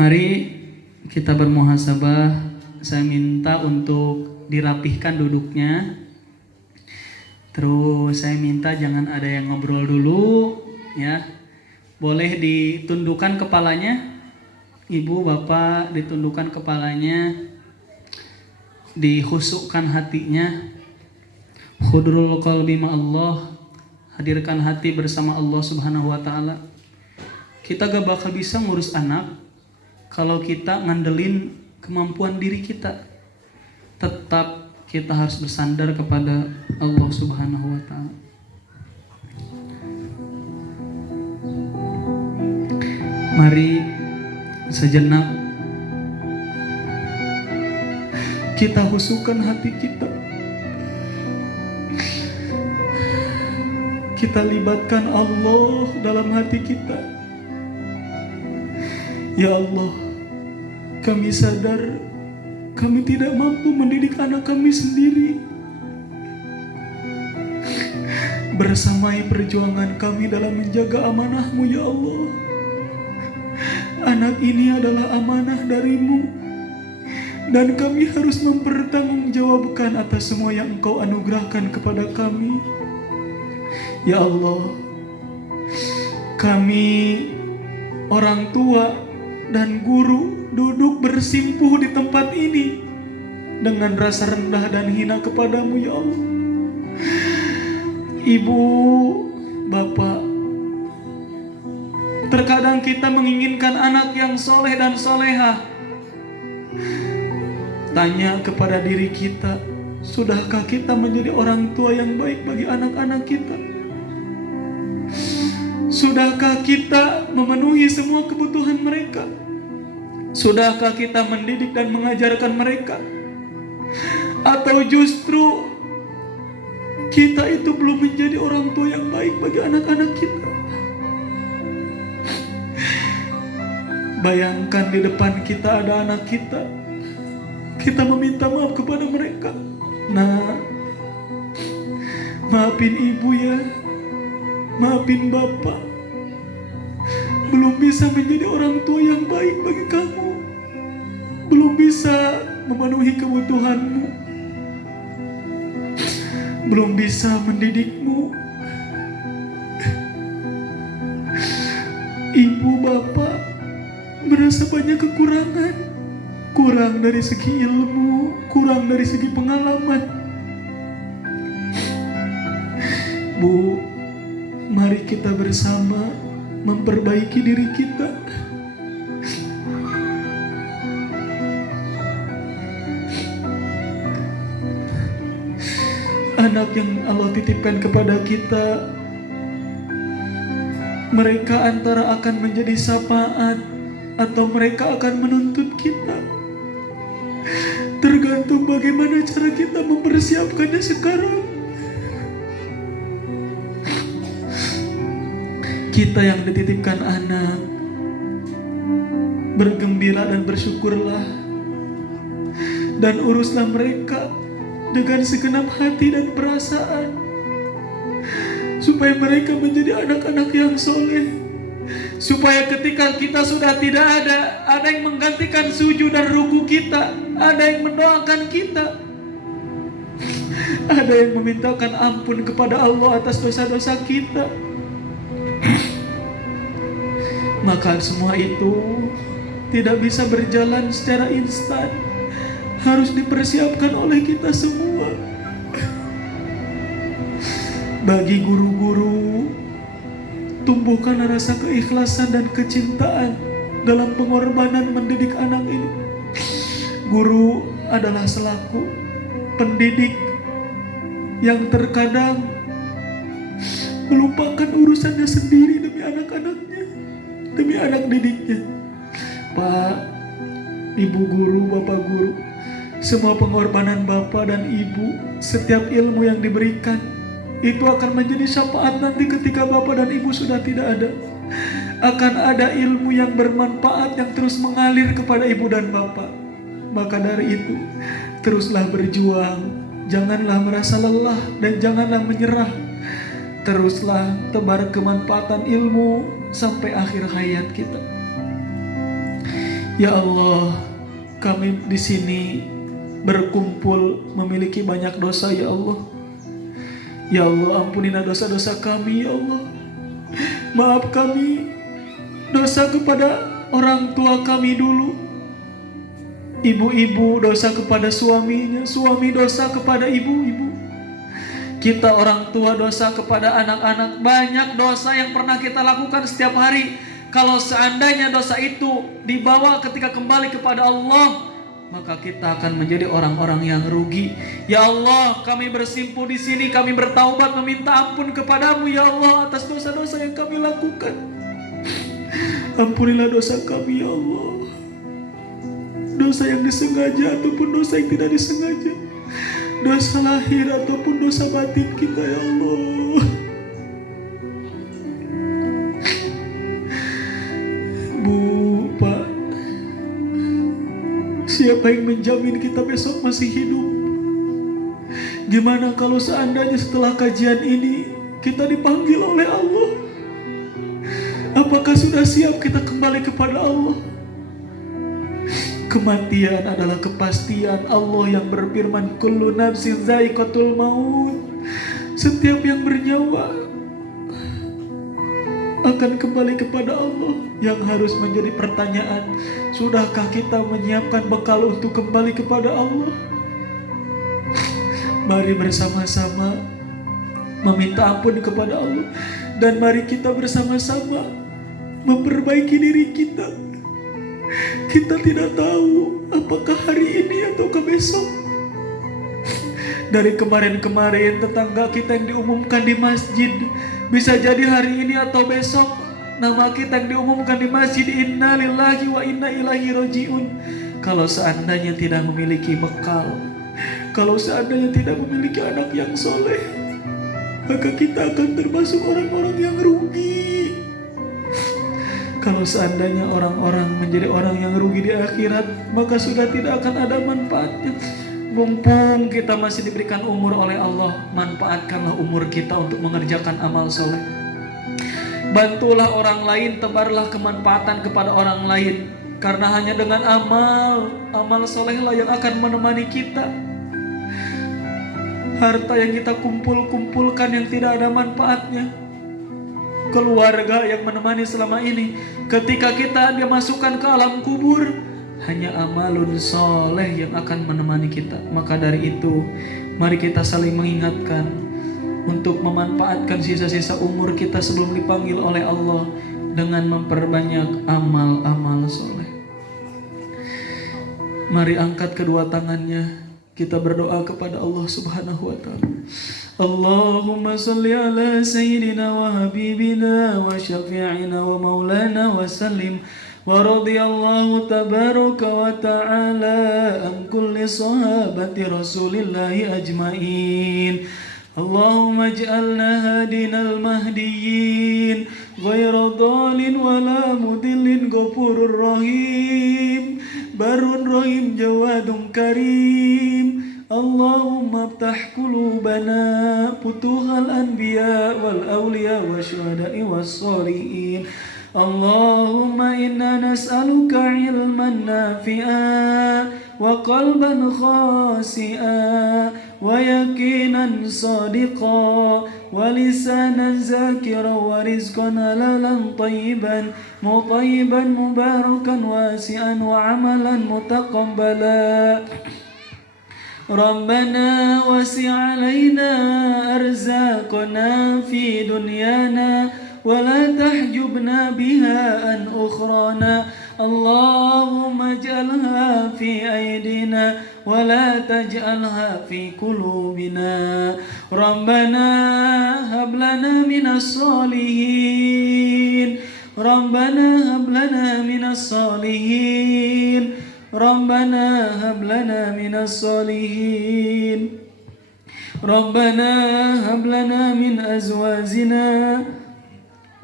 Mari kita bermuhasabah. Saya minta untuk dirapihkan duduknya. Terus saya minta jangan ada yang ngobrol dulu, ya. Boleh ditundukkan kepalanya. Ibu, bapak, ditundukkan kepalanya. Dihusukkan hatinya. Khudrul qalbi ma'allah. Hadirkan hati bersama Allah Subhanahu wa taala. Kita gak bakal bisa ngurus anak kalau kita ngandelin kemampuan diri kita. Tetap kita harus bersandar kepada Allah Subhanahu wa taala. Mari sejenak kita husukkan hati kita. Kita libatkan Allah dalam hati kita. Ya Allah, kami sadar kami tidak mampu mendidik anak kami sendiri. Bersamai perjuangan kami dalam menjaga amanah-Mu, ya Allah. Anak ini adalah amanah dari-Mu, dan kami harus mempertanggungjawabkan atas semua yang Engkau anugerahkan kepada kami. Ya Allah, kami orang tua dan guru duduk bersimpuh di tempat ini dengan rasa rendah dan hina kepadamu, ya Allah. Ibu, bapak, terkadang kita menginginkan anak yang soleh dan solehah. Tanya kepada diri kita, sudahkah kita menjadi orang tua yang baik bagi anak-anak kita? Sudahkah kita memenuhi semua kebutuhan mereka? Sudahkah kita mendidik dan mengajarkan mereka? Atau justru kita itu belum menjadi orang tua yang baik bagi anak-anak kita? Bayangkan di depan kita ada anak kita. Kita meminta maaf kepada mereka. Nah, maafin ibu ya, maafin bapak. Belum bisa menjadi orang tua yang baik bagi kamu. Belum bisa memenuhi kebutuhanmu. Belum bisa mendidikmu. Ibu bapak merasa banyak kekurangan. Kurang dari segi ilmu, kurang dari segi pengalaman. Bu, mari kita bersama memperbaiki diri kita. Anak yang Allah titipkan kepada kita, mereka antara akan menjadi syafaat atau mereka akan menuntut kita. Tergantung bagaimana cara kita mempersiapkannya sekarang. Kita yang dititipkan anak, bergembira dan bersyukurlah, dan uruslah mereka dengan segenap hati dan perasaan, supaya mereka menjadi anak-anak yang soleh. Supaya ketika kita sudah tidak ada yang menggantikan sujud dan ruku kita, ada yang mendoakan kita, ada yang memintakan ampun kepada Allah atas dosa-dosa kita. Maka semua itu tidak bisa berjalan secara instan, harus dipersiapkan oleh kita semua. Bagi guru-guru, tumbuhkan rasa keikhlasan dan kecintaan dalam pengorbanan mendidik anak ini. Guru adalah selaku pendidik yang terkadang melupakan urusannya sendiri demi anak-anaknya, demi anak didiknya. Pak, Ibu guru, Bapak guru, semua pengorbanan Bapak dan Ibu, setiap ilmu yang diberikan itu akan menjadi syafaat nanti ketika Bapak dan Ibu sudah tidak ada. Akan ada ilmu yang bermanfaat yang terus mengalir kepada Ibu dan Bapak. Maka dari itu, teruslah berjuang, janganlah merasa lelah dan janganlah menyerah. Teruslah tebar kemanfaatan ilmu sampai akhir hayat kita. Ya Allah, kami di sini berkumpul memiliki banyak dosa ya Allah. Ya Allah, ampunilah dosa-dosa kami ya Allah. Maaf kami dosa kepada orang tua kami dulu. Ibu-ibu dosa kepada suaminya, suami dosa kepada ibu-ibu. Kita orang tua dosa kepada anak-anak. Banyak dosa yang pernah kita lakukan setiap hari. Kalau seandainya dosa itu dibawa ketika kembali kepada Allah, maka kita akan menjadi orang-orang yang rugi. Ya Allah, kami bersimpuh di sini, kami bertaubat meminta ampun kepadamu ya Allah atas dosa-dosa yang kami lakukan. Ampunilah dosa kami ya Allah. Dosa yang disengaja ataupun dosa yang tidak disengaja. Dosa lahir ataupun dosa batin kita ya Allah. Bu, Pak, siapa yang menjamin kita besok masih hidup? Gimana kalau seandainya setelah kajian ini kita dipanggil oleh Allah? Apakah sudah siap kita kembali kepada Allah? Kematian adalah kepastian. Allah yang berfirman, kullu nafsin za'iqatul maut. Setiap yang bernyawa akan kembali kepada Allah. Yang harus menjadi pertanyaan, sudahkah kita menyiapkan bekal untuk kembali kepada Allah? Mari bersama-sama meminta ampun kepada Allah. Dan mari kita bersama-sama memperbaiki diri kita. Kita tidak tahu apakah hari ini atau besok. Dari kemarin-kemarin tetangga kita yang diumumkan di masjid, bisa jadi hari ini atau besok nama kita yang diumumkan di masjid, inna lillahi wa inna ilaihi rajiun. Kalau seandainya tidak memiliki bekal, kalau seandainya tidak memiliki anak yang soleh, maka kita akan termasuk orang-orang yang rugi. Kalau seandainya orang-orang menjadi orang yang rugi di akhirat, maka sudah tidak akan ada manfaatnya. Mumpung kita masih diberikan umur oleh Allah, manfaatkanlah umur kita untuk mengerjakan amal soleh. Bantulah orang lain, tebarlah kemanfaatan kepada orang lain. Karena hanya dengan amal solehlah yang akan menemani kita. Harta yang kita kumpulkan yang tidak ada manfaatnya, keluarga yang menemani selama ini, ketika kita dimasukkan ke alam kubur, hanya amalun soleh yang akan menemani kita. Maka dari itu, mari kita saling mengingatkan untuk memanfaatkan sisa-sisa umur kita sebelum dipanggil oleh Allah dengan memperbanyak amal-amal soleh. Mari angkat kedua tangannya, kita berdoa kepada Allah Subhanahu wa Ta'ala. Allahumma salli ala sayyidina wa habibina wa syafi'ina wa maulana wa sallim wa radiyallahu tabaraka wa ta'ala an kulli sahabati rasulillahi ajma'in. Allahumma ij'alna hadinal mahdiyyin ghayra dhalin wa la mudillin ghafurur rahim barun rahim jawadun karim. Allahumma aftah qulubana futuhal anbiya wal awliya wa syuhada'i was sholihin. Allahumma inna nas'aluka ilman nafi'a wa qalban khasi'a wa yaqinan sadiqa wa lisanan zakira wa rizqan halalan tayyiban mutayyiban mubarakan wasi'an wa amalan mutaqabbala. Rabbana wasi' alaina arzaqana fi dunyana wa la tahjubna biha an ukhrana. اللهم اجعلها في أيدينا ولا تجعلها في قلوبنا ربنا هب لنا من الصالحين ربنا هب لنا من الصالحين ربنا هب لنا من الصالحين ربنا هب لنا من أزواجنا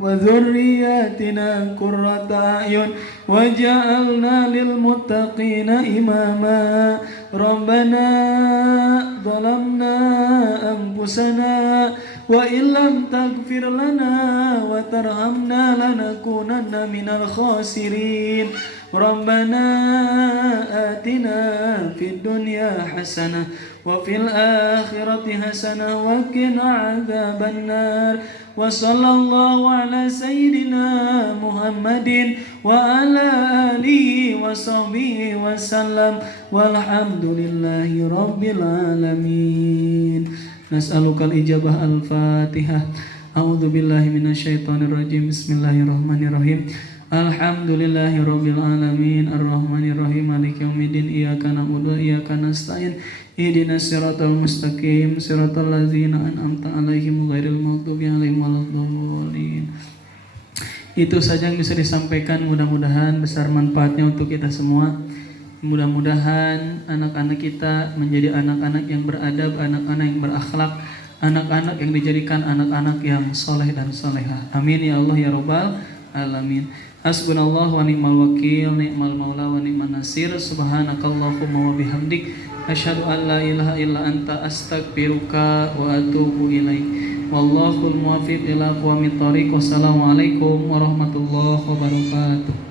وذرياتنا قرة أعين وجعلنا للمتقين إماما ربنا ظلمنا أنفسنا وإن لم تغفر لنا وترحمنا لنكونن من الخاسرين ربنا آتنا في الدنيا حسنة وفي الآخرة حسنة وقنا عذاب النار وصلى الله على سيدنا محمد وعلى آله وصحبه وسلم والحمد لله رب العالمين نسألك الإجابة الفاتحة أعوذ بالله من الشيطان الرجيم بسم الله الرحمن الرحيم Alhamdulillahi Rabbil Alamin Ar-Rahmanir Rahim Maliki Yawmiddin Iyyaka na'budu wa iyyaka nasta'in Ihdinas siratal mustaqim Siratal ladzina an'amta 'alaihim ghairil maghdubi 'alaihim waladdallin. Itu saja yang bisa disampaikan, mudah-mudahan besar manfaatnya untuk kita semua. Mudah-mudahan anak-anak kita menjadi anak-anak yang beradab, anak-anak yang berakhlak, anak-anak yang dijadikan anak-anak yang soleh dan solehah. Amin ya Allah ya Rabbal Alamin. Hasbunallah wa ni'mal wakil, ni'mal maula wa ni'man nasir. Subhanakallahumma wa bihamdik asyhadu an la ilaha illa anta astaghfiruka wa atubu ilaik. Wallahul muwaffiq ila aqwamit thoriq. Wassalamualaikum warahmatullahi wabarakatuh.